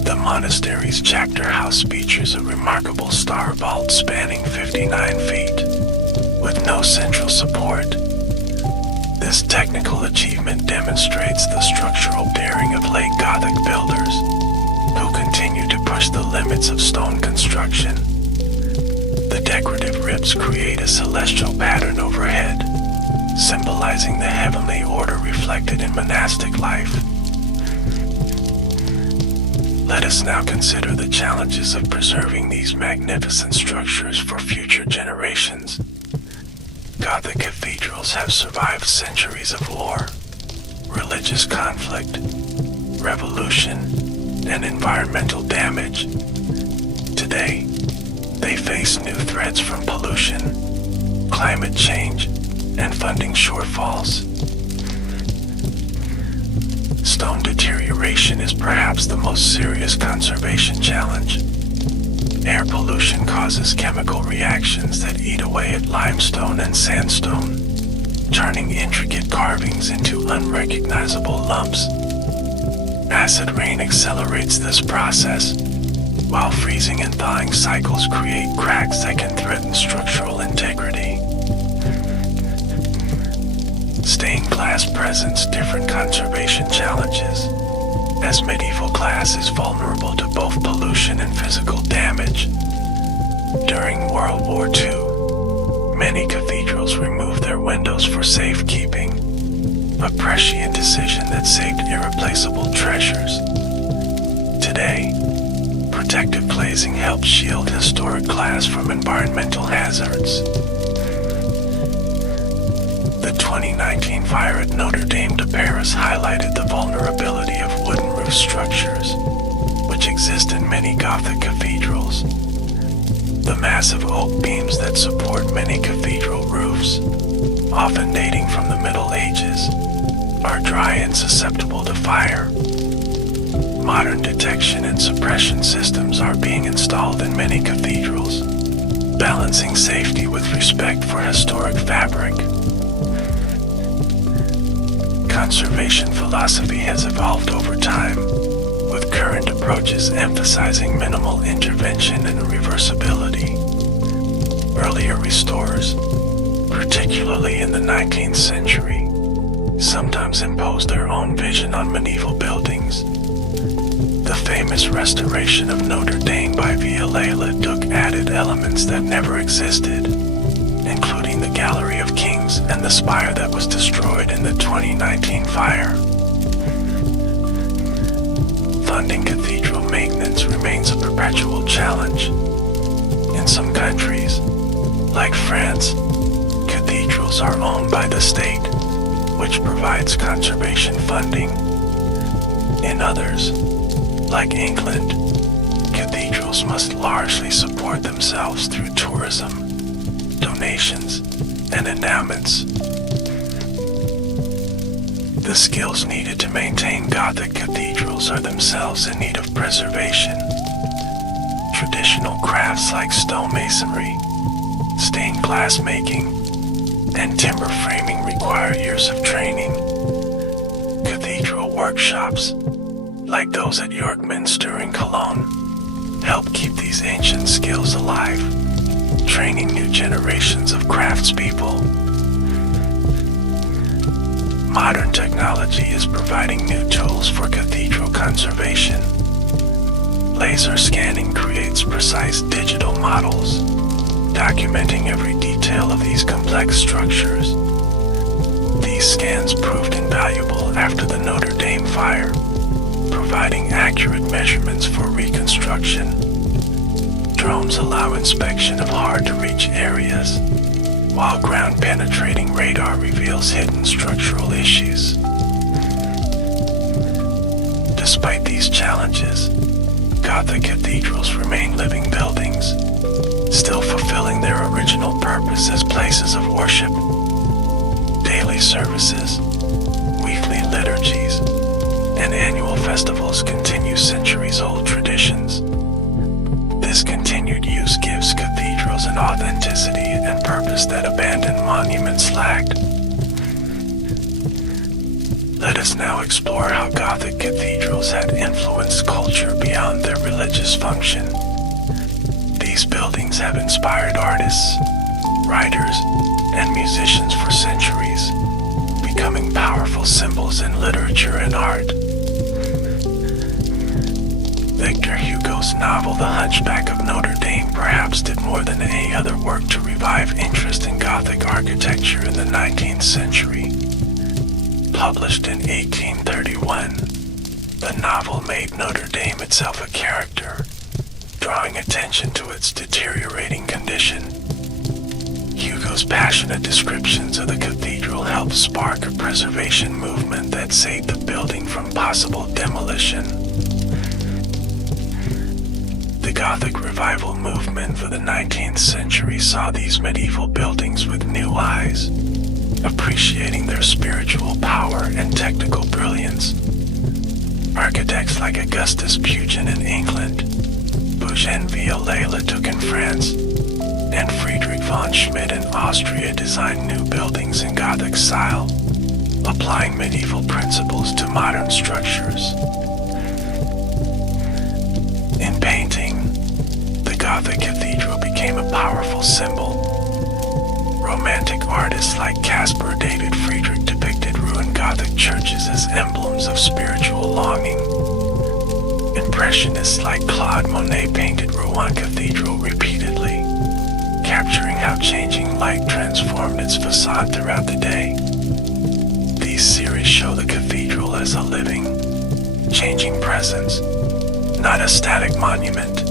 The monastery's chapter house features a remarkable star vault spanning 59 feet, with no central support. This technical achievement demonstrates the structural daring of late Gothic builders, who continue to push the limits of stone construction. The decorative ribs create a celestial pattern overhead, symbolizing the heavenly order reflected in monastic life. Let us now consider the challenges of preserving these magnificent structures for future generations. Gothic cathedrals have survived centuries of war, religious conflict, revolution, and environmental damage. Today, they face new threats from pollution, climate change, and funding shortfalls. Stone deterioration is perhaps the most serious conservation challenge. Air pollution causes chemical reactions that eat away at limestone and sandstone, turning intricate carvings into unrecognizable lumps. Acid rain accelerates this process, while freezing and thawing cycles create cracks that can threaten structural integrity. Stained glass presents different conservation challenges, as medieval glass is vulnerable to both pollution and physical damage. During World War II, many cathedrals removed their windows for safekeeping, a prescient decision that saved irreplaceable treasures. Today, protective glazing helps shield historic glass from environmental hazards. The 2019 fire at Notre Dame de Paris highlighted the vulnerability of wooden roof structures, which exist in many Gothic cathedrals. The massive oak beams that support many cathedral roofs, often dating from the Middle Ages, are dry and susceptible to fire. Modern detection and suppression systems are being installed in many cathedrals, balancing safety with respect for historic fabric. Conservation philosophy has evolved over time, with current approaches emphasizing minimal intervention and reversibility. Earlier restorers, particularly in the 19th century, sometimes imposed their own vision on medieval buildings. The famous restoration of Notre Dame by Villala took added elements that never existed, including the Gallery of Kings and the spire that was destroyed in the 2019 fire. Funding cathedral maintenance remains a perpetual challenge. In some countries, like France, cathedrals are owned by the state, which provides conservation funding. In others, like England, cathedrals must largely support themselves through tourism, donations, and endowments. The skills needed to maintain Gothic cathedrals are themselves in need of preservation. Traditional crafts like stonemasonry, stained glass making, and timber framing require years of training. Cathedral workshops, like those at York Minster in Cologne, help keep these ancient skills alive, training new generations of craftspeople. Modern technology is providing new tools for cathedral conservation. Laser scanning creates precise digital models, documenting every detail of these complex structures. These scans proved invaluable after the Notre Dame fire, providing accurate measurements for reconstruction. Drones allow inspection of hard-to-reach areas, while ground-penetrating radar reveals hidden structural issues. Despite these challenges, Gothic cathedrals remain living buildings, still fulfilling their original purpose as places of worship. Daily services, weekly liturgies, and annual festivals continue centuries-old traditions. This continued use gives cathedrals an authenticity and purpose that abandoned monuments lacked. Let us now explore how Gothic cathedrals had influenced culture beyond their religious function. These buildings have inspired artists, writers, and musicians for centuries, becoming powerful symbols in literature and art. Victor Hugo's novel The Hunchback of Notre Dame perhaps did more than any other work to revive interest in Gothic architecture in the 19th century. Published in 1831, the novel made Notre Dame itself a character, drawing attention to its deteriorating condition. Hugo's passionate descriptions of the cathedral helped spark a preservation movement that saved the building from possible demolition. The Gothic revival movement for the 19th century saw these medieval buildings with new eyes, appreciating their spiritual power and technical brilliance. Architects like Augustus Pugin in England, Eugène Villala-Duc in France, and Friedrich von Schmidt in Austria designed new buildings in Gothic style, applying medieval principles to modern structures. In painting, the Gothic cathedral became a powerful symbol. Romantic artists like Caspar David Friedrich depicted ruined Gothic churches as emblems of spiritual longing. Impressionists like Claude Monet painted Rouen Cathedral repeatedly, capturing how changing light transformed its facade throughout the day. These series show the cathedral as a living, changing presence, not a static monument.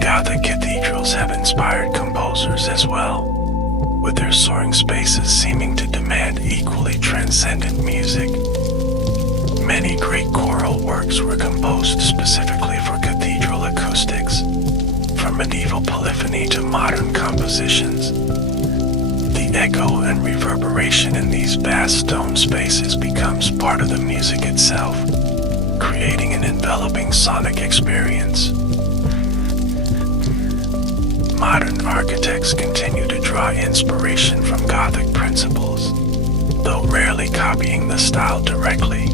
Gothic cathedrals have inspired composers as well, with their soaring spaces seeming to demand equally transcendent music. Many great choral works were composed specifically for cathedral acoustics, from medieval polyphony to modern compositions. echo and reverberation in these vast stone spaces becomes part of the music itself, creating an enveloping sonic experience. Modern architects continue to draw inspiration from Gothic principles, though rarely copying the style directly.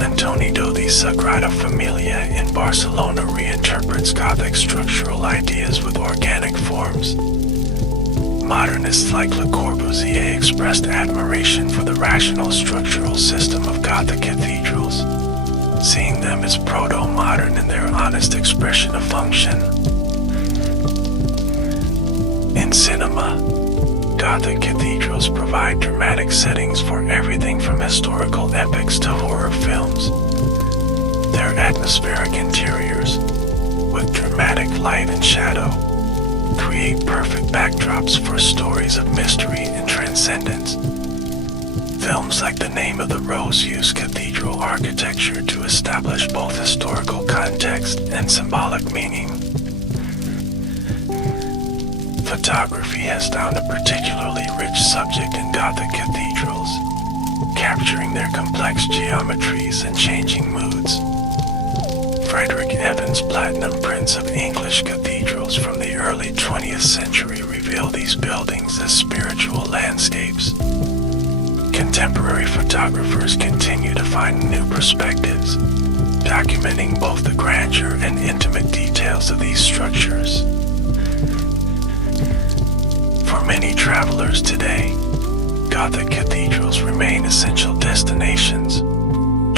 Antonio di Sagrada Familia in Barcelona reinterprets Gothic structural ideas with organic forms. Modernists like Le Corbusier expressed admiration for the rational structural system of Gothic cathedrals, seeing them as proto-modern in their honest expression of function. In cinema, Gothic cathedrals provide dramatic settings for everything from historical epics to horror films. Their atmospheric interiors, with dramatic light and shadow, create perfect backdrops for stories of mystery and transcendence. Films like The Name of the Rose use cathedral architecture to establish both historical context and symbolic meaning. Photography has found a particularly rich subject in Gothic cathedrals, capturing their complex geometries and changing moods. Frederick Evans' platinum prints of English cathedrals from the early 20th century reveal these buildings as spiritual landscapes. Contemporary photographers continue to find new perspectives, documenting both the grandeur and intimate details of these structures. For many travelers today, Gothic cathedrals remain essential destinations,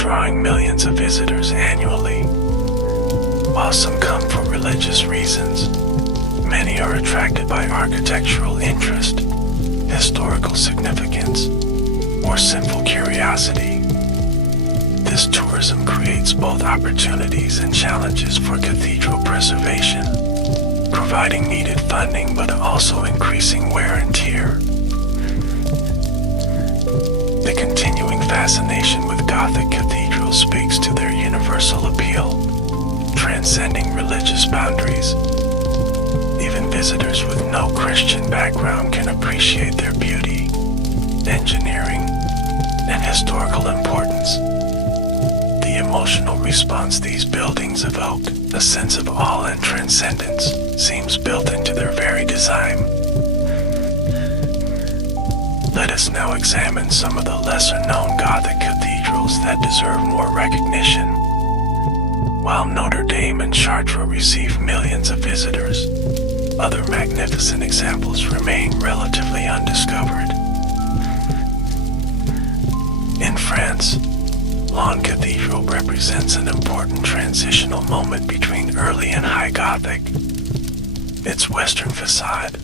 drawing millions of visitors annually. While some come for religious reasons, many are attracted by architectural interest, historical significance, or simple curiosity. This tourism creates both opportunities and challenges for cathedral preservation, providing needed funding but also increasing wear and tear. The continuing fascination with Gothic cathedrals speaks to their universal appeal, transcending religious boundaries. Even visitors with no Christian background can appreciate their beauty, engineering, and historical importance. The emotional response these buildings evoke, a sense of awe and transcendence, seems built into their very design. Let us now examine some of the lesser-known Gothic cathedrals that deserve more recognition. While Notre Dame and Chartres receive millions of visitors, other magnificent examples remain relatively undiscovered. In France, Laon Cathedral represents an important transitional moment between early and High Gothic. Its western facade,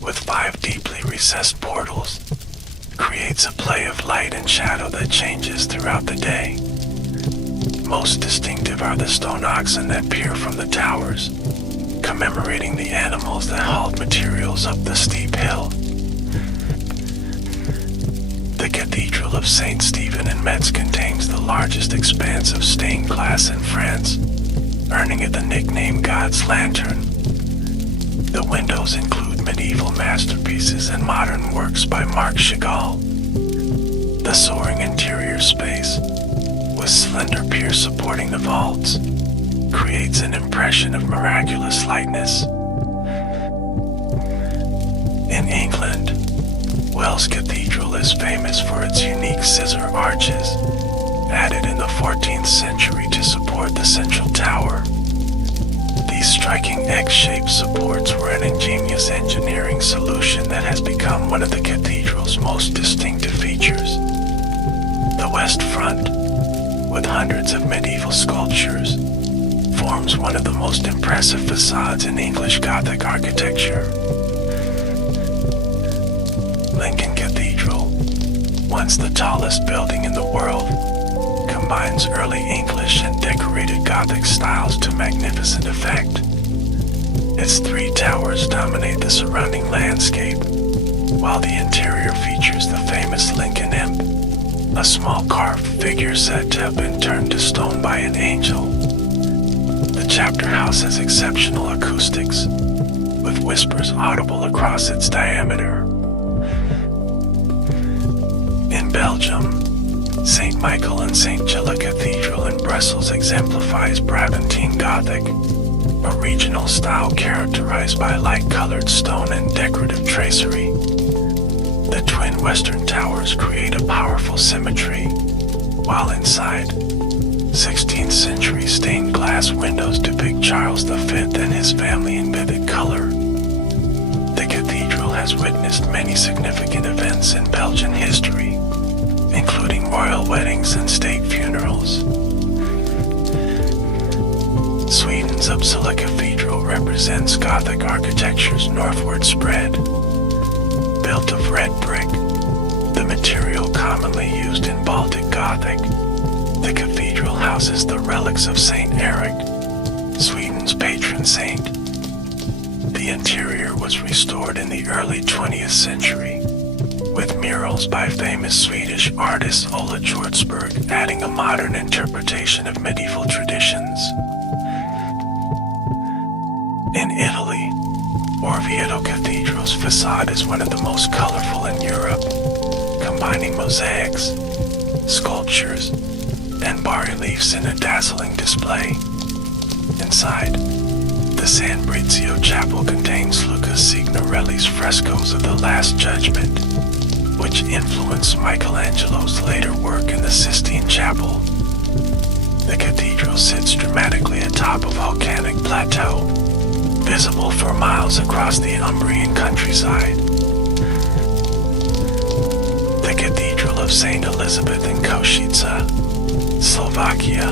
with 5 deeply recessed portals, creates a play of light and shadow that changes throughout the day. Most distinctive are the stone oxen that peer from the towers, commemorating the animals that hauled materials up the steep hill. The Cathedral of St. Stephen in Metz contains the largest expanse of stained glass in France, earning it the nickname God's Lantern. The windows include medieval masterpieces and modern works by Marc Chagall. The soaring interior space, with slender piers supporting the vaults, creates an impression of miraculous lightness. In England, Wells Cathedral is famous for its unique scissor arches, added in the 14th century to support the central tower. These striking X-shaped supports were an ingenious engineering solution that has become one of the cathedral's most distinctive features. The west front, with hundreds of medieval sculptures, forms one of the most impressive facades in English Gothic architecture. Lincoln Cathedral, once the tallest building in the world, combines early English and decorated Gothic styles to magnificent effect. Its 3 towers dominate the surrounding landscape, while the interior features the famous Lincoln Imp, a small carved figure said to have been turned to stone by an angel. The chapter house has exceptional acoustics, with whispers audible across its diameter, in Belgium. St. Michael and St. Gilla Cathedral in Brussels exemplifies Brabantine Gothic, a regional style characterized by light-colored stone and decorative tracery. The twin western towers create a powerful symmetry, while inside, 16th century stained glass windows depict Charles V and his family in vivid color. The cathedral has witnessed many significant events in Belgian history, including royal weddings and state funerals. Sweden's Uppsala Cathedral represents Gothic architecture's northward spread. Built of red brick, the material commonly used in Baltic Gothic, the cathedral houses the relics of Saint Eric, Sweden's patron saint. The interior was restored in the early 20th century, with murals by famous Swedish artist Ola Schwartzberg adding a modern interpretation of medieval traditions. In Italy, Orvieto Cathedral's facade is one of the most colorful in Europe, combining mosaics, sculptures, and bas-reliefs in a dazzling display. Inside, the San Brizio Chapel contains Luca Signorelli's frescoes of the Last Judgment, which influenced Michelangelo's later work in the Sistine Chapel. The cathedral sits dramatically atop a volcanic plateau, visible for miles across the Umbrian countryside. The Cathedral of St. Elizabeth in Košice, Slovakia,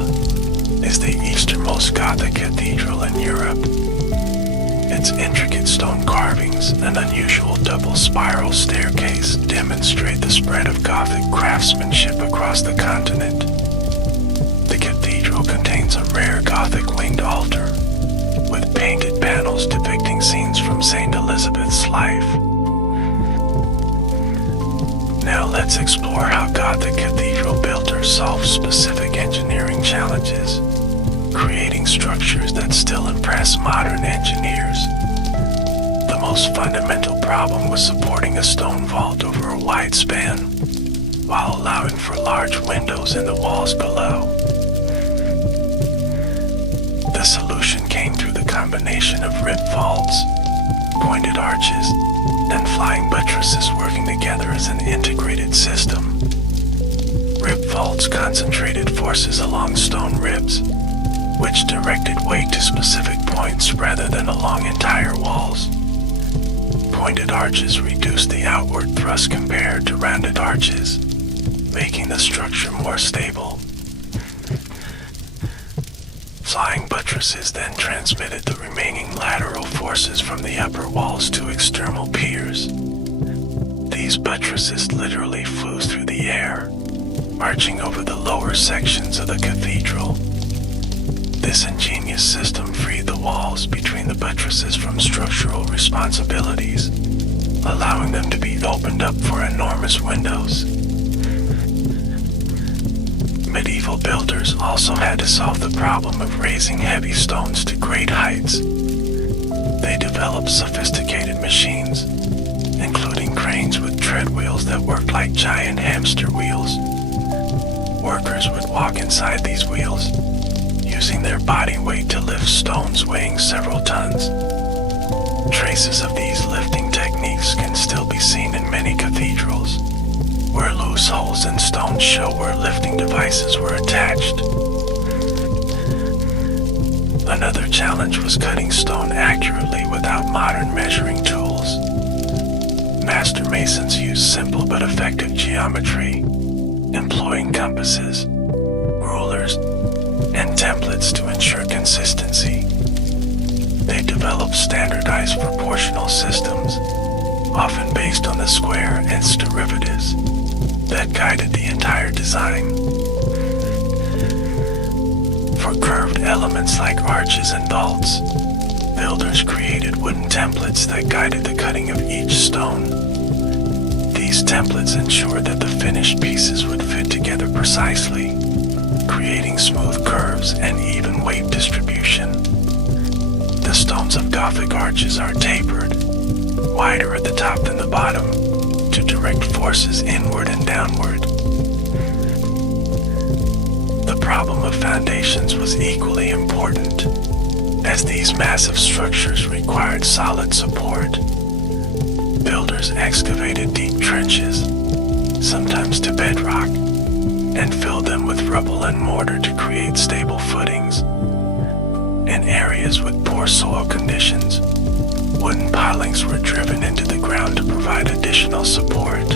is the easternmost Gothic cathedral in Europe. Its intricate stone carvings and unusual double spiral staircase demonstrate the spread of Gothic craftsmanship across the continent. The cathedral contains a rare Gothic winged altar, with painted panels depicting scenes from St. Elizabeth's life. Now let's explore how Gothic cathedral builders solve specific engineering challenges, creating structures that still impress modern engineers. The most fundamental problem was supporting a stone vault over a wide span, while allowing for large windows in the walls below. The solution came through the combination of rib vaults, pointed arches, and flying buttresses working together as an integrated system. Rib vaults concentrated forces along stone ribs, which directed weight to specific points rather than along entire walls. Pointed arches reduced the outward thrust compared to rounded arches, making the structure more stable. Flying buttresses then transmitted the remaining lateral forces from the upper walls to external piers. These buttresses literally flew through the air, arching over the lower sections of the cathedral. This ingenious system freed the walls between the buttresses from structural responsibilities, allowing them to be opened up for enormous windows. Medieval builders also had to solve the problem of raising heavy stones to great heights. They developed sophisticated machines, including cranes with tread wheels that worked like giant hamster wheels. Workers would walk inside these wheels, using their body weight to lift stones weighing several tons. Traces of these lifting techniques can still be seen in many cathedrals, where loose holes in stone show where lifting devices were attached. Another challenge was cutting stone accurately without modern measuring tools. Master masons used simple but effective geometry, employing compasses, rulers, and templates to ensure consistency. They developed standardized proportional systems, often based on the square and its derivatives, that guided the entire design. For curved elements like arches and vaults, builders created wooden templates that guided the cutting of each stone. These templates ensured that the finished pieces would fit together precisely, creating smooth curves and even weight distribution. The stones of Gothic arches are tapered, wider at the top than the bottom, to direct forces inward and downward. The problem of foundations was equally important, as these massive structures required solid support. Builders excavated deep trenches, sometimes to bedrock, and filled them with rubble and mortar to create stable footings. In areas with poor soil conditions, wooden pilings were driven into the ground to provide additional support.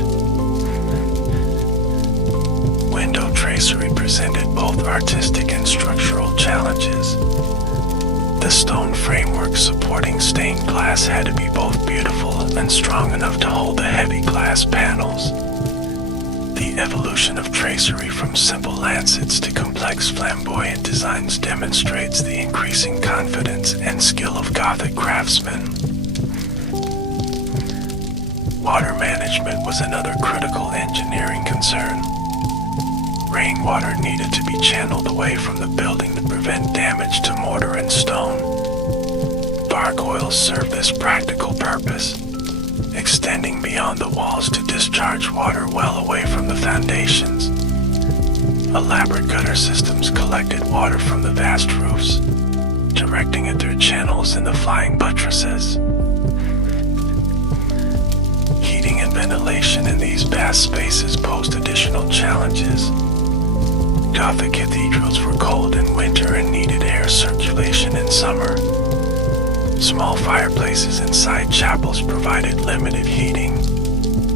Window tracery presented both artistic and structural challenges. The stone framework supporting stained glass had to be both beautiful and strong enough to hold the heavy glass panels. The evolution of tracery from simple lancets to complex flamboyant designs demonstrates the increasing confidence and skill of Gothic craftsmen. Water management was another critical engineering concern. Rainwater needed to be channeled away from the building to prevent damage to mortar and stone. Gargoyles served this practical purpose, extending beyond the walls to discharge water well away from the foundations. Elaborate gutter systems collected water from the vast roofs, directing it through channels in the flying buttresses. Heating and ventilation in these vast spaces posed additional challenges. Gothic cathedrals were cold in winter and needed air circulation in summer. Small fireplaces inside chapels provided limited heating,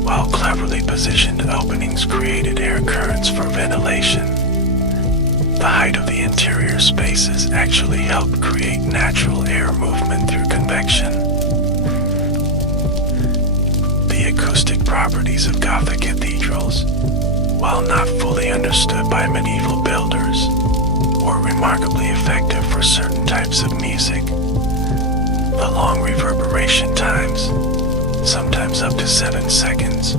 while cleverly positioned openings created air currents for ventilation. The height of the interior spaces actually helped create natural air movement through convection. The acoustic properties of Gothic cathedrals, while not fully understood by medieval builders, were remarkably effective for certain types of music. The long reverberation times, sometimes up to 7 seconds,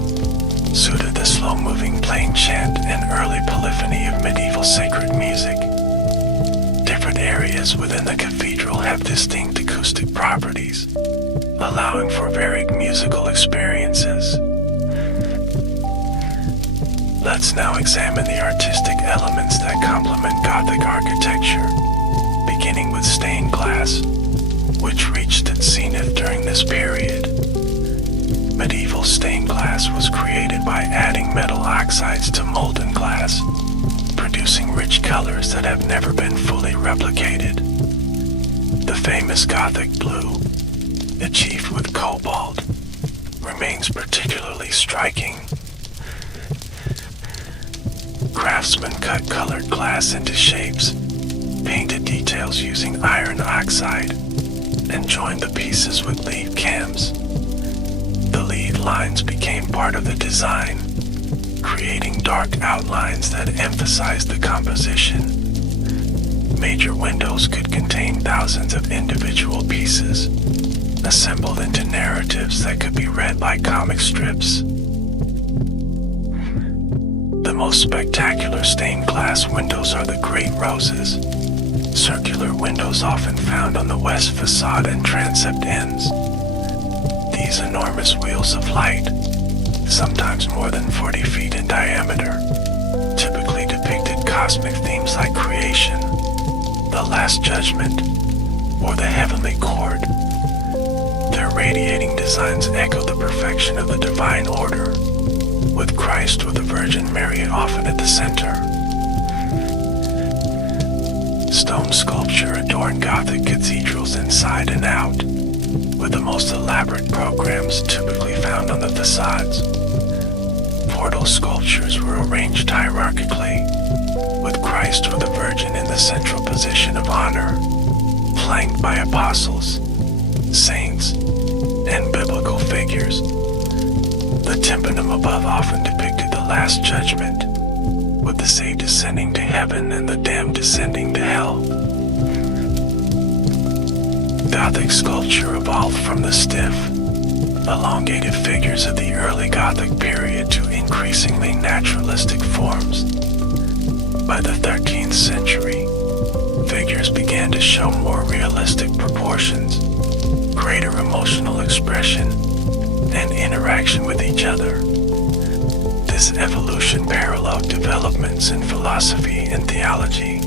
suited the slow-moving plain chant and early polyphony of medieval sacred music. Different areas within the cathedral have distinct acoustic properties, allowing for varied musical experiences. Let's now examine the artistic elements that complement Gothic architecture, beginning with stained glass, which reached its zenith during this period. Medieval stained glass was created by adding metal oxides to molten glass, producing rich colors that have never been fully replicated. The famous Gothic blue, achieved with cobalt, remains particularly striking. Craftsmen cut colored glass into shapes, painted details using iron oxide, and joined the pieces with lead cams. The lead lines became part of the design, creating dark outlines that emphasized the composition. Major windows could contain thousands of individual pieces, assembled into narratives that could be read like comic strips. The most spectacular stained glass windows are the Great Roses, circular windows often found on the west facade and transept ends. These enormous wheels of light, sometimes more than 40 feet in diameter, typically depicted cosmic themes like creation, the Last Judgment, or the Heavenly Chord. Their radiating designs echo the perfection of the divine order, with Christ or the Virgin Mary often at the center. Stone sculpture adorned Gothic cathedrals inside and out, with the most elaborate programs typically found on the facades. Portal sculptures were arranged hierarchically, with Christ or the Virgin in the central position of honor, flanked by apostles, saints, and biblical figures. The tympanum above often depicted the Last Judgment, with the saved ascending to heaven and the damned descending to hell. Gothic sculpture evolved from the stiff, elongated figures of the early Gothic period to increasingly naturalistic forms. By the 13th century, figures began to show more realistic proportions, greater emotional expression, and interaction interaction with each other. This evolution paralleled developments in philosophy and theology,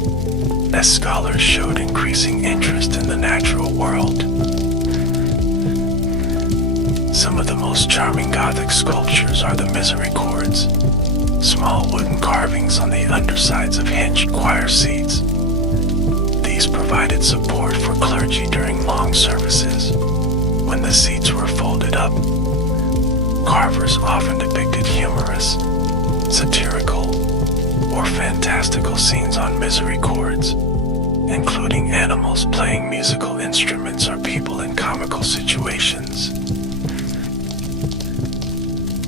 as scholars showed increasing interest in the natural world. Some of the most charming Gothic sculptures are the misericords, small wooden carvings on the undersides of hinged choir seats. These provided support for clergy during long services. When the seats were folded up, carvers often depicted humorous, satirical, or fantastical scenes on misericords, including animals playing musical instruments or people in comical situations.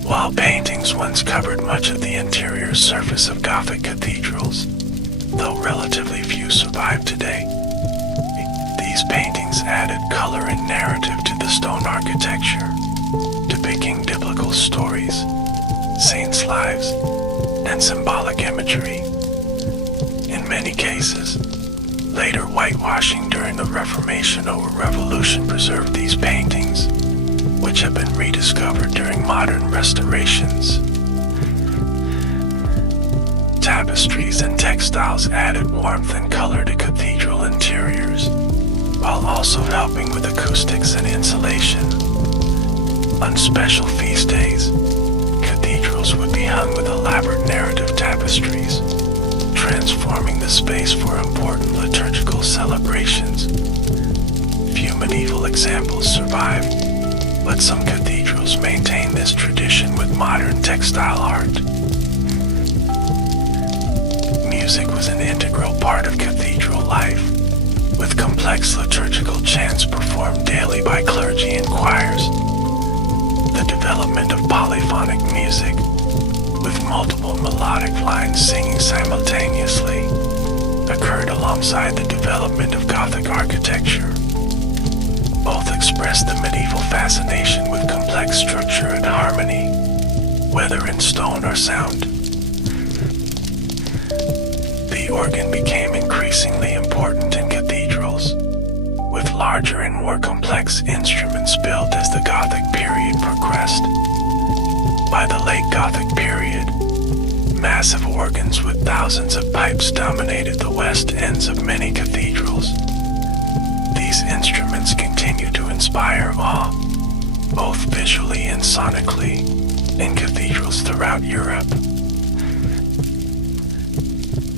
While paintings once covered much of the interior surface of Gothic cathedrals, though relatively few survive today, these paintings added color and narrative to the stone architecture, depicting biblical stories, saints' lives, and symbolic imagery. In many cases, later whitewashing during the Reformation or Revolution preserved these paintings, which have been rediscovered during modern restorations. Tapestries and textiles added warmth and color to cathedral interiors, while also helping with acoustics and insulation. On special feast days, cathedrals would be hung with elaborate narrative tapestries, transforming the space for important liturgical celebrations. Few medieval examples survive, but some cathedrals maintain this tradition with modern textile art. Music was an integral part of cathedral life, with complex liturgical chants performed daily by clergy and choirs. The development of polyphonic music, with multiple melodic lines singing simultaneously, occurred alongside the development of Gothic architecture. Both expressed the medieval fascination with complex structure and harmony, whether in stone or sound. The organ became increasingly important in cathedrals, with larger and more complex instruments built as the Gothic period progressed. By the late Gothic period, massive organs with thousands of pipes dominated the west ends of many cathedrals. These instruments continue to inspire awe, both visually and sonically, in cathedrals throughout Europe.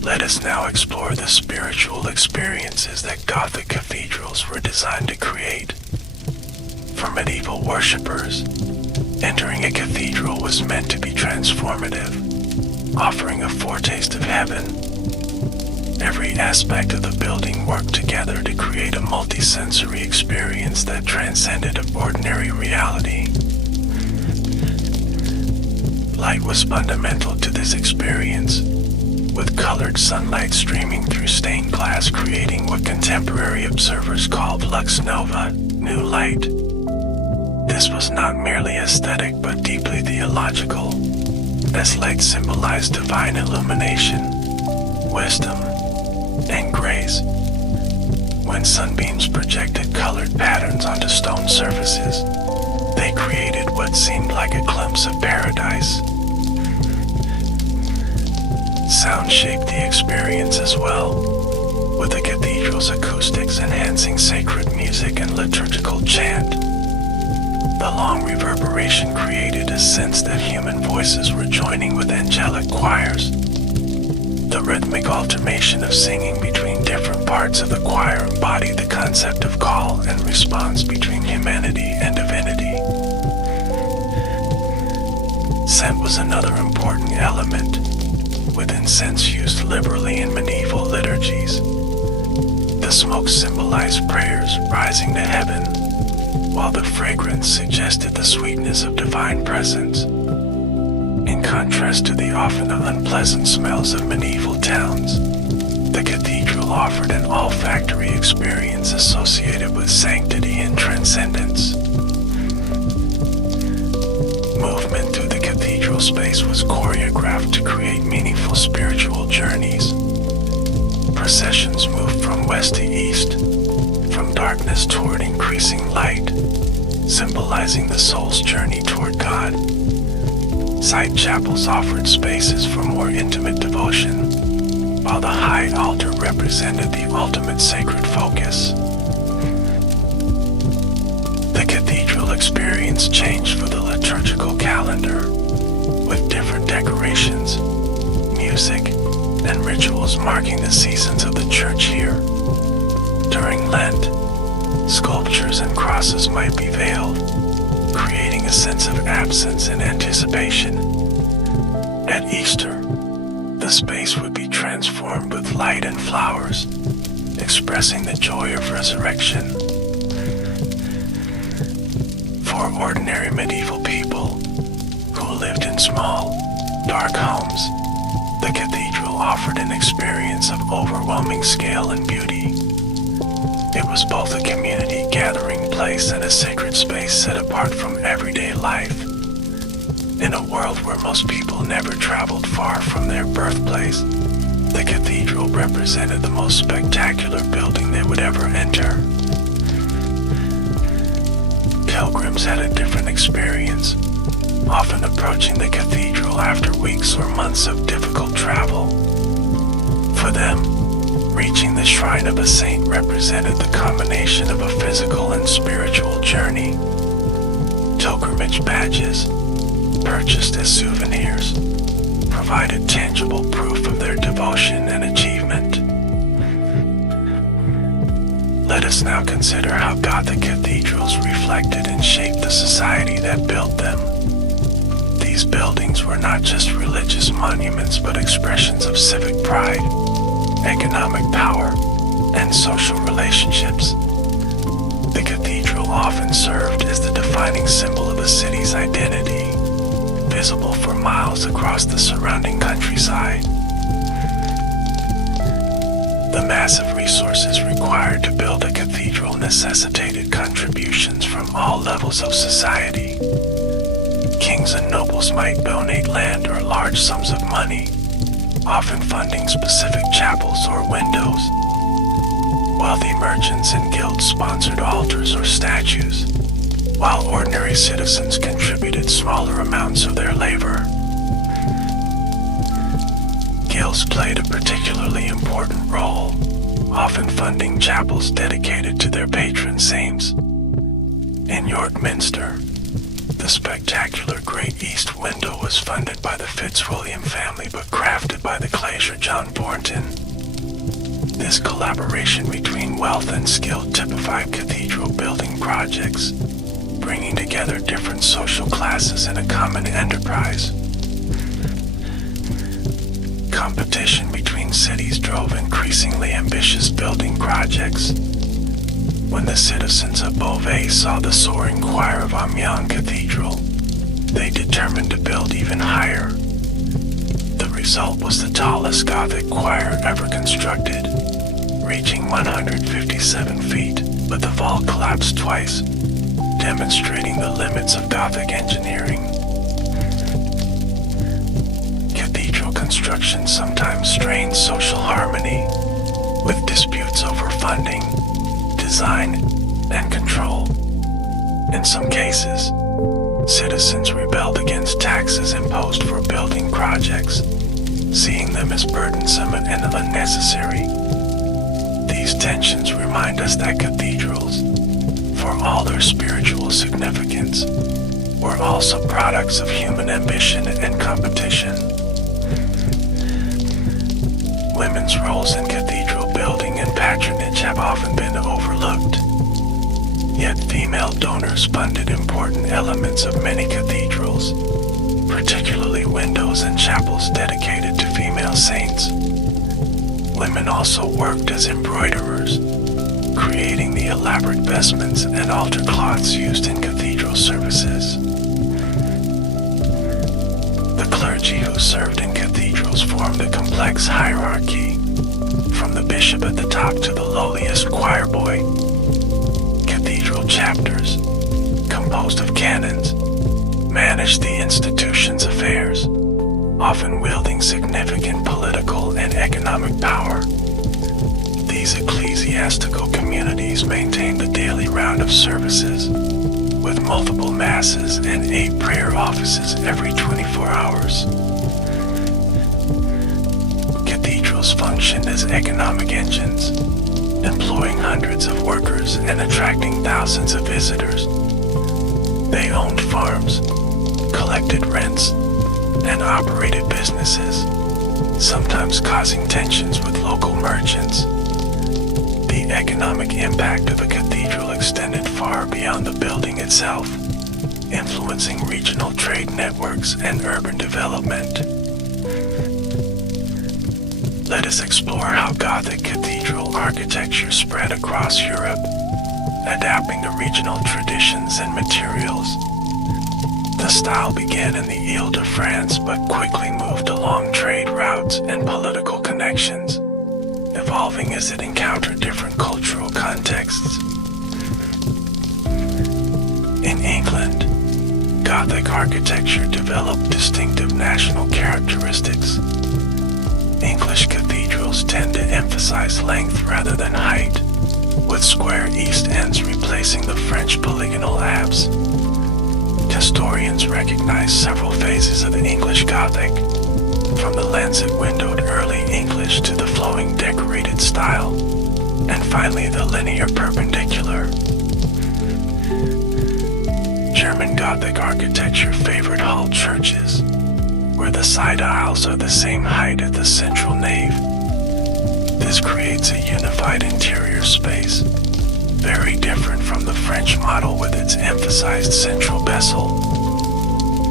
Let us now explore the spiritual experiences that Gothic cathedrals were designed to create. For medieval worshippers, entering a cathedral was meant to be transformative, offering a foretaste of heaven. Every aspect of the building worked together to create a multi-sensory experience that transcended ordinary reality. Light was fundamental to this experience, with colored sunlight streaming through stained glass creating what contemporary observers called lux nova, new light. This was not merely aesthetic but deeply theological, as light symbolized divine illumination, wisdom, and grace. When sunbeams projected colored patterns onto stone surfaces, they created what seemed like a glimpse of paradise. Sound shaped the experience as well, with the cathedral's acoustics enhancing sacred music and liturgical chant. The long reverberation created a sense that human voices were joining with angelic choirs. The rhythmic alternation of singing between different parts of the choir embodied the concept of call and response between humanity and divinity. Scent was another important element, with incense used liberally in medieval liturgies. The smoke symbolized prayers rising to heaven, while the fragrance suggested the sweetness of divine presence. In contrast to the often unpleasant smells of medieval towns, the cathedral offered an olfactory experience associated with sanctity and transcendence. Movement through the cathedral space was choreographed to create meaningful spiritual journeys. Processions moved from west to east, from darkness toward increasing light, symbolizing the soul's journey toward God. Side chapels offered spaces for more intimate devotion, while the high altar represented the ultimate sacred focus. The cathedral experience changed for the liturgical calendar, with different decorations, music, and rituals marking the seasons of the church year. During Lent, sculptures and crosses might be veiled, creating a sense of absence and anticipation. At Easter, the space would be transformed with light and flowers, expressing the joy of resurrection. For ordinary medieval people who lived in small, dark homes, the cathedral offered an experience of overwhelming scale and beauty. It was both a community gathering place and a sacred space set apart from everyday life. In a world where most people never traveled far from their birthplace, the cathedral represented the most spectacular building they would ever enter. Pilgrims had a different experience, often approaching the cathedral after weeks or months of difficult travel. For them, reaching the shrine of a saint represented the combination of a physical and spiritual journey. Pilgrimage badges, purchased as souvenirs, provided tangible proof of their devotion and achievement. Let us now consider how Gothic cathedrals reflected and shaped the society that built them. These buildings were not just religious monuments but expressions of civic pride, economic power, and social relationships. The cathedral often served as the defining symbol of a city's identity, visible for miles across the surrounding countryside. The massive resources required to build a cathedral necessitated contributions from all levels of society. Kings and nobles might donate land or large sums of money, often funding specific chapels or windows. Wealthy merchants and guilds sponsored altars or statues, while ordinary citizens contributed smaller amounts of their labor. Guilds played a particularly important role, often funding chapels dedicated to their patron saints. In York Minster, the spectacular Great East Window was funded by the Fitzwilliam family but crafted by the glazier John Bourton. This collaboration between wealth and skill typified cathedral building projects, bringing together different social classes in a common enterprise. Competition between cities drove increasingly ambitious building projects. When the citizens of Beauvais saw the soaring choir of Amiens Cathedral, they determined to build even higher. The result was the tallest Gothic choir ever constructed, reaching 157 feet, but the vault collapsed twice, demonstrating the limits of Gothic engineering. Cathedral construction sometimes strained social harmony, with disputes over funding, design, and control. In some cases, citizens rebelled against taxes imposed for building projects, seeing them as burdensome and unnecessary. These tensions remind us that cathedrals, for all their spiritual significance, were also products of human ambition and competition. Women's roles in cathedral building and patronage have often been overlooked. Yet female donors funded important elements of many cathedrals, particularly windows and chapels dedicated to female saints. Women also worked as embroiderers, creating the elaborate vestments and altar cloths used in cathedral services. The clergy who served in cathedrals formed a complex hierarchy, from the bishop at the top to the lowliest choir boy. Cathedral chapters, composed of canons, managed the institution's affairs, often wielding significant political and economic power. These ecclesiastical communities maintained the daily round of services, with multiple masses and 8 prayer offices every 24 hours. Cathedrals function as economic engines, employing hundreds of workers and attracting thousands of visitors. They owned farms, collected rents, and operated businesses, sometimes causing tensions with local merchants. The economic impact of a cathedral extended far beyond the building itself, influencing regional trade networks and urban development. Let us explore how Gothic cathedral architecture spread across Europe, adapting to regional traditions and materials. The style began in the Ile-de-France but quickly moved along trade routes and political connections, evolving as it encountered different cultural contexts. In England, Gothic architecture developed distinctive national characteristics. English cathedrals tend to emphasize length rather than height, with square east ends replacing the French polygonal apse. Historians recognize several phases of the English Gothic, from the lancet windowed early English to the flowing decorated style, and finally the linear perpendicular. German Gothic architecture favored hall churches, where the side aisles are the same height as the central nave. This creates a unified interior space, very different from the French model with its emphasized central bezel.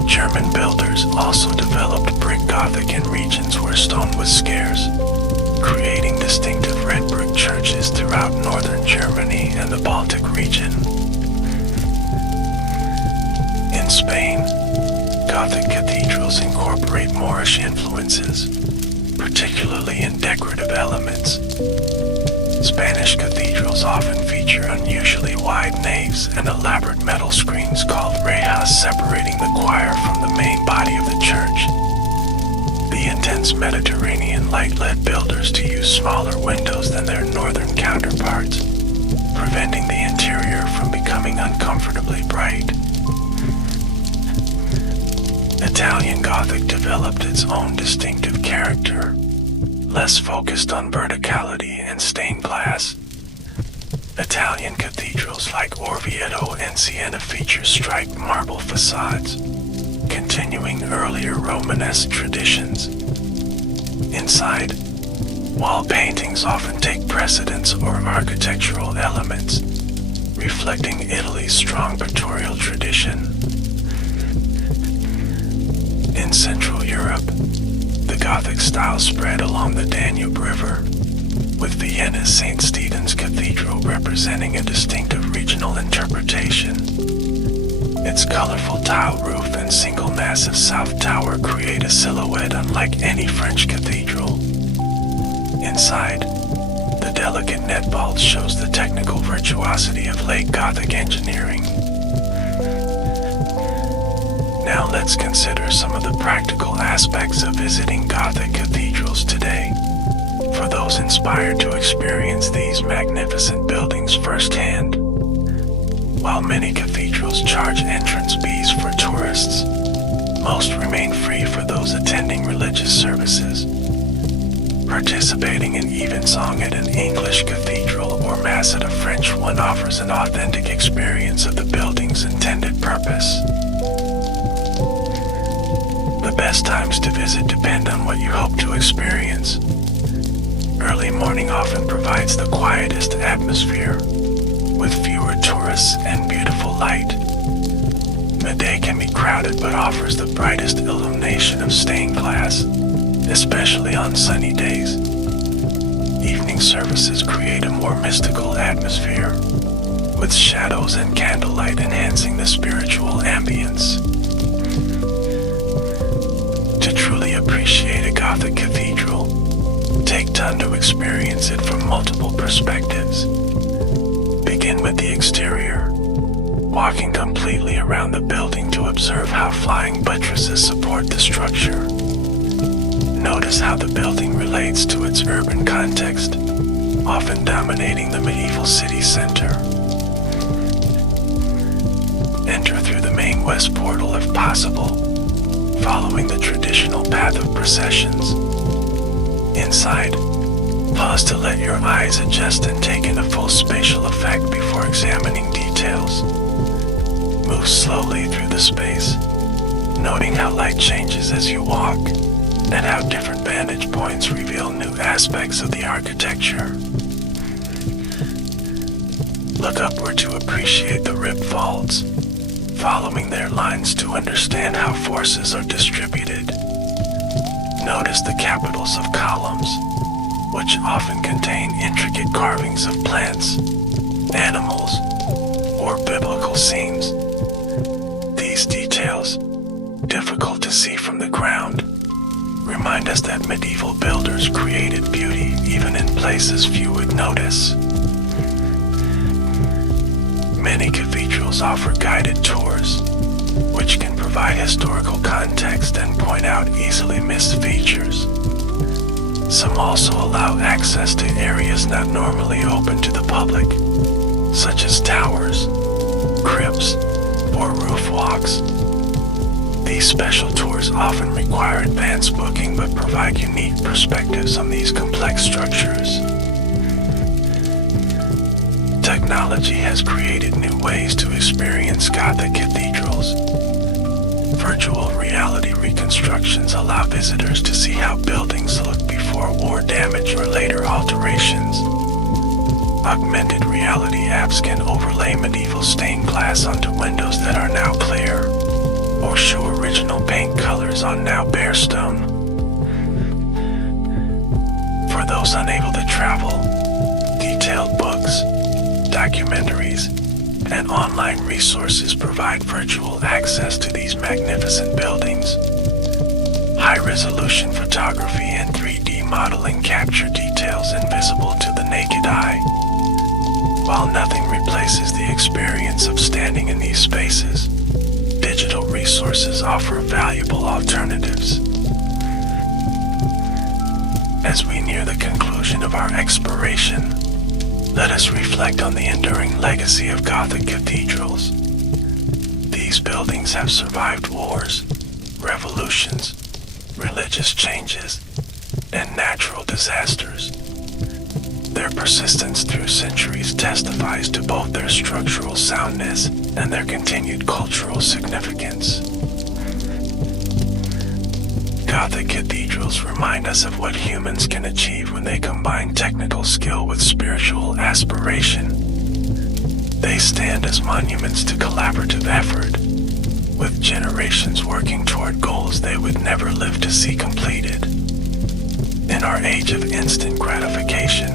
German builders also developed brick Gothic in regions where stone was scarce, creating distinctive red brick churches throughout northern Germany and the Baltic region. In Spain, Gothic cathedrals incorporate Moorish influences, particularly in decorative elements. Spanish cathedrals often feature unusually wide naves and elaborate metal screens called rejas separating the choir from the main body of the church. The intense Mediterranean light led builders to use smaller windows than their northern counterparts, preventing the interior from becoming uncomfortably bright. Italian Gothic developed its own distinctive character, less focused on verticality and stained glass. Italian cathedrals like Orvieto and Siena feature striped marble facades, continuing earlier Romanesque traditions. Inside, wall paintings often take precedence or architectural elements, reflecting Italy's strong pictorial tradition. In Central Europe, the Gothic style spread along the Danube River, with Vienna's St. Stephen's Cathedral representing a distinctive regional interpretation. Its colorful tile roof and single massive south tower create a silhouette unlike any French cathedral. Inside, the delicate net vault shows the technical virtuosity of late Gothic engineering. Now let's consider some of the practical aspects of visiting Gothic cathedrals today, for those inspired to experience these magnificent buildings firsthand. While many cathedrals charge entrance fees for tourists, most remain free for those attending religious services. Participating in evensong at an English cathedral or mass at a French one offers an authentic experience of the building's intended purpose. The best times to visit depend on what you hope to experience. Early morning often provides the quietest atmosphere, with fewer tourists and beautiful light. Midday can be crowded but offers the brightest illumination of stained glass, especially on sunny days. Evening services create a more mystical atmosphere, with shadows and candlelight enhancing the spiritual ambience. To truly appreciate a Gothic cathedral, take time to experience it from multiple perspectives. Begin with the exterior, walking completely around the building to observe how flying buttresses support the structure. Notice how the building relates to its urban context, often dominating the medieval city center. east-west portal if possible, following the traditional path of processions. Inside, pause to let your eyes adjust and take in a full spatial effect before examining details. Move slowly through the space, noting how light changes as you walk and how different vantage points reveal new aspects of the architecture. Look upward to appreciate the ribbed vaults, following their lines to understand how forces are distributed. Notice the capitals of columns, which often contain intricate carvings of plants, animals, or biblical scenes. These details, difficult to see from the ground, remind us that medieval builders created beauty even in places few would notice. Many cathedrals offer guided tours, which can provide historical context and point out easily missed features. Some also allow access to areas not normally open to the public, such as towers, crypts, or roof walks. These special tours often require advanced booking but provide unique perspectives on these complex structures. Technology has created new ways to experience Gothic cathedrals. Virtual reality reconstructions allow visitors to see how buildings looked before war damage or later alterations. Augmented reality apps can overlay medieval stained glass onto windows that are now clear, or show original paint colors on now bare stone. For those unable to travel, detailed books, documentaries, and online resources provide virtual access to these magnificent buildings. High-resolution photography and 3D modeling capture details invisible to the naked eye. While nothing replaces the experience of standing in these spaces, digital resources offer valuable alternatives. As we near the conclusion of our exploration, let us reflect on the enduring legacy of Gothic cathedrals. These buildings have survived wars, revolutions, religious changes, and natural disasters. Their persistence through centuries testifies to both their structural soundness and their continued cultural significance. Gothic cathedrals remind us of what humans can achieve when they combine technical skill with spiritual aspiration. They stand as monuments to collaborative effort, with generations working toward goals they would never live to see completed. In our age of instant gratification,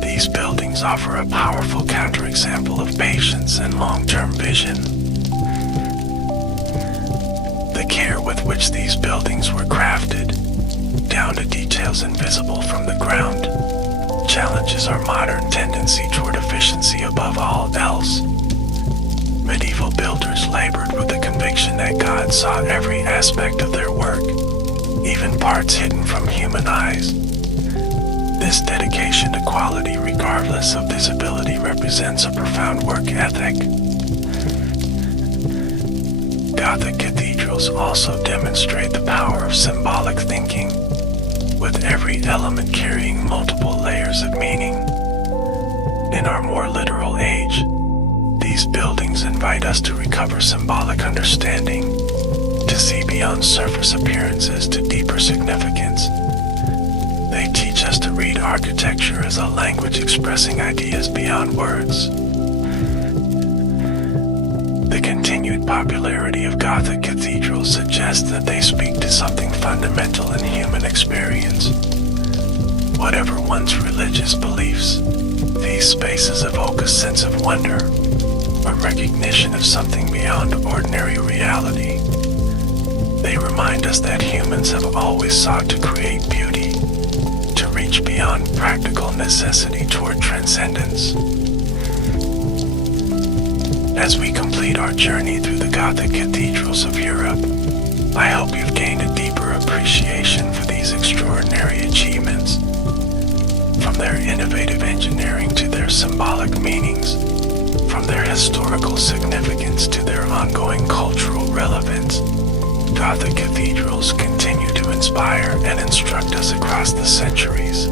these buildings offer a powerful counterexample of patience and long-term vision. The care with which these buildings were crafted, down to details invisible from the ground, challenges our modern tendency toward efficiency above all else. Medieval builders labored with the conviction that God saw every aspect of their work, even parts hidden from human eyes. This dedication to quality regardless of visibility represents a profound work ethic. Gothic cathedrals also demonstrate the power of symbolic thinking, with every element carrying multiple layers of meaning. In our more literal age, these buildings invite us to recover symbolic understanding, to see beyond surface appearances to deeper significance. They teach us to read architecture as a language expressing ideas beyond words. The continued popularity of Gothic cathedrals suggests that they speak to something fundamental in human experience. Whatever one's religious beliefs, these spaces evoke a sense of wonder, a recognition of something beyond ordinary reality. They remind us that humans have always sought to create beauty, to reach beyond practical necessity toward transcendence. As we complete our journey through the Gothic cathedrals of Europe, I hope you've gained a deeper appreciation for these extraordinary achievements. From their innovative engineering to their symbolic meanings, from their historical significance significance to their ongoing cultural relevance, Gothic cathedrals continue to inspire and instruct us across the centuries.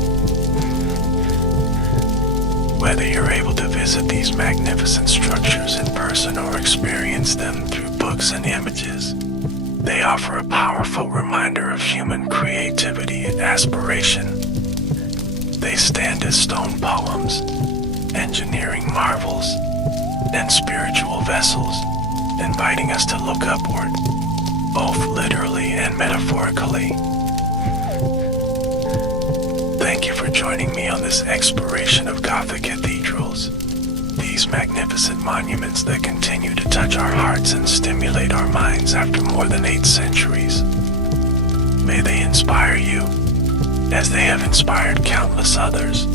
Whether you're able to visit these magnificent structures in person or experience them through books and images, they offer a powerful reminder of human creativity and aspiration. They stand as stone poems, engineering marvels, and spiritual vessels, inviting us to look upward, both literally and metaphorically. Thank you for joining me on this exploration of Gothic cathedrals, these magnificent monuments that continue to touch our hearts and stimulate our minds after more than 8 centuries. May they inspire you, as they have inspired countless others,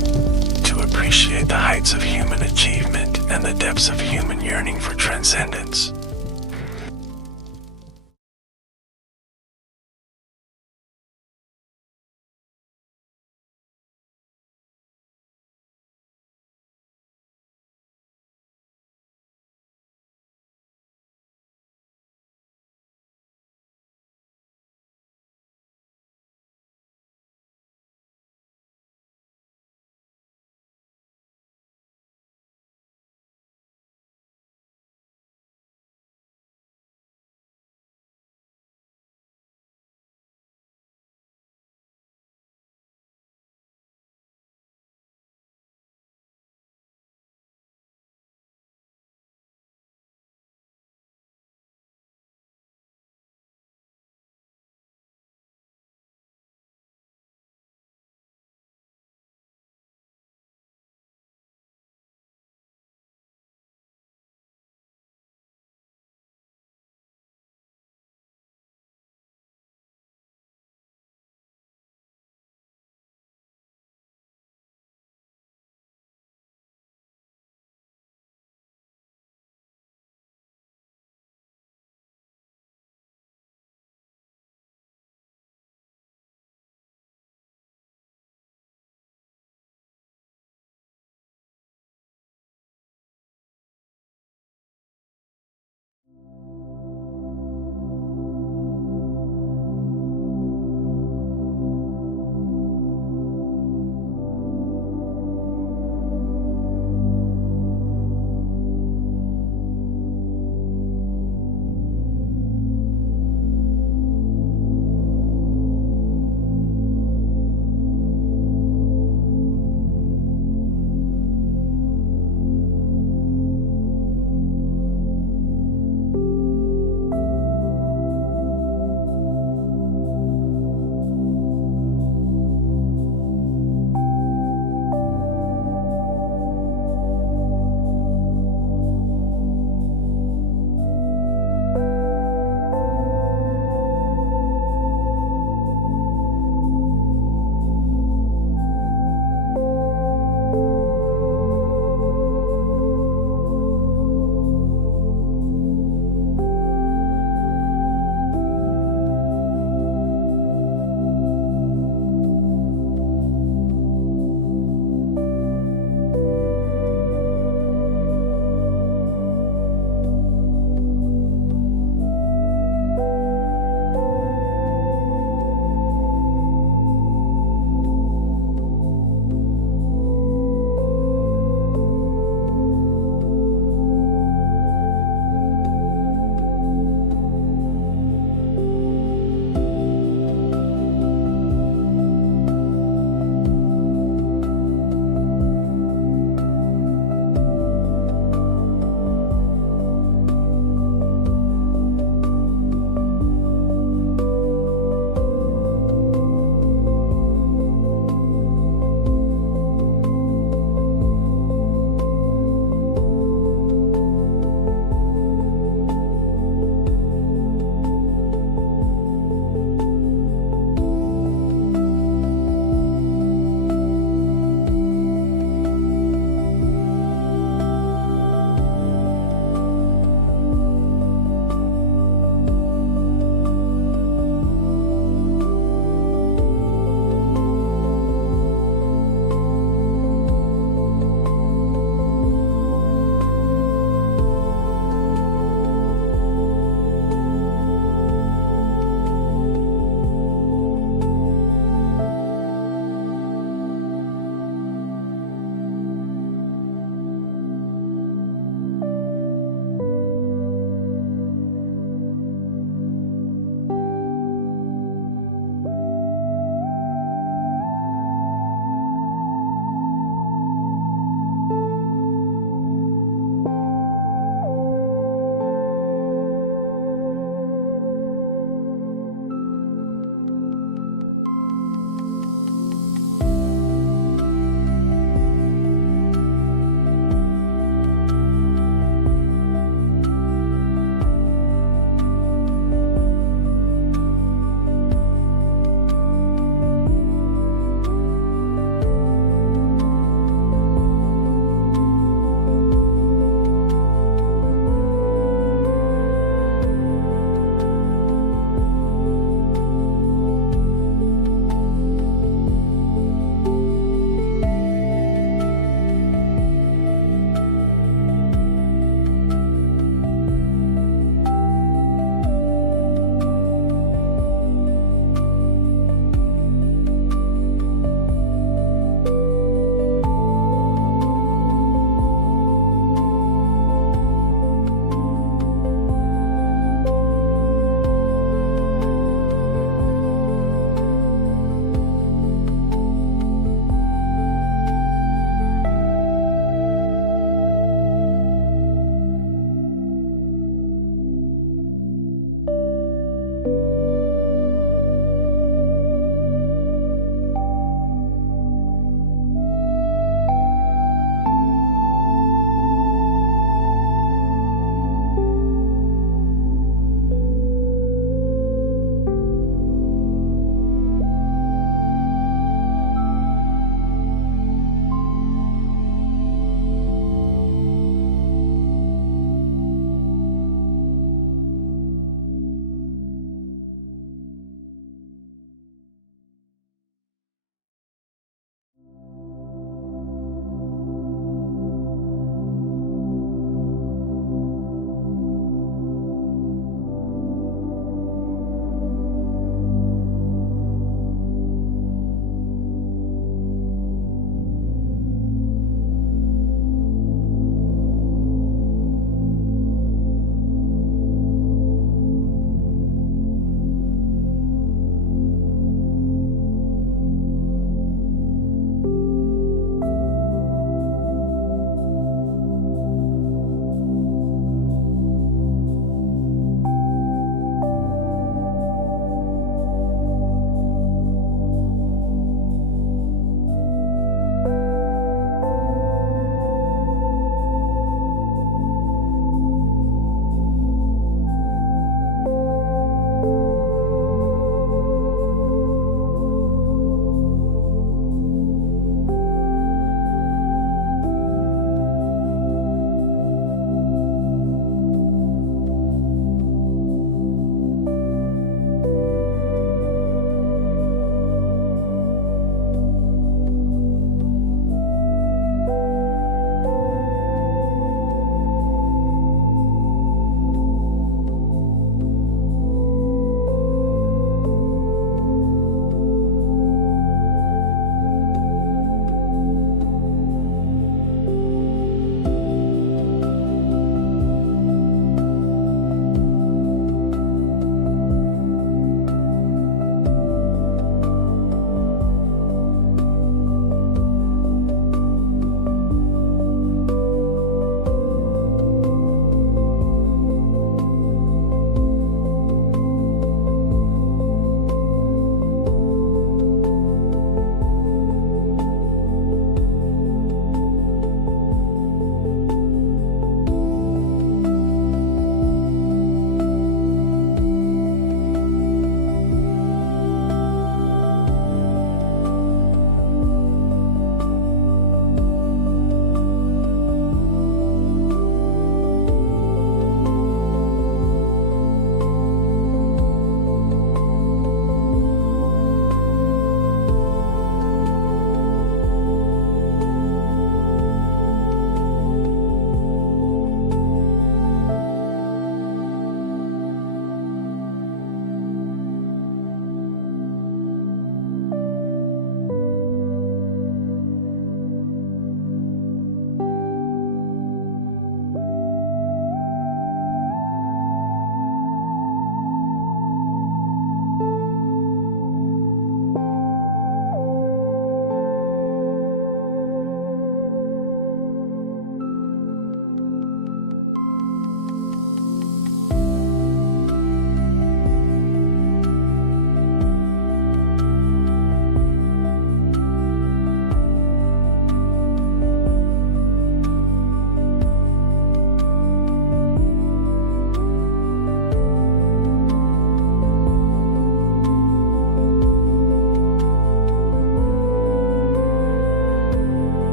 to appreciate the heights of human achievement and the depths of human yearning for transcendence.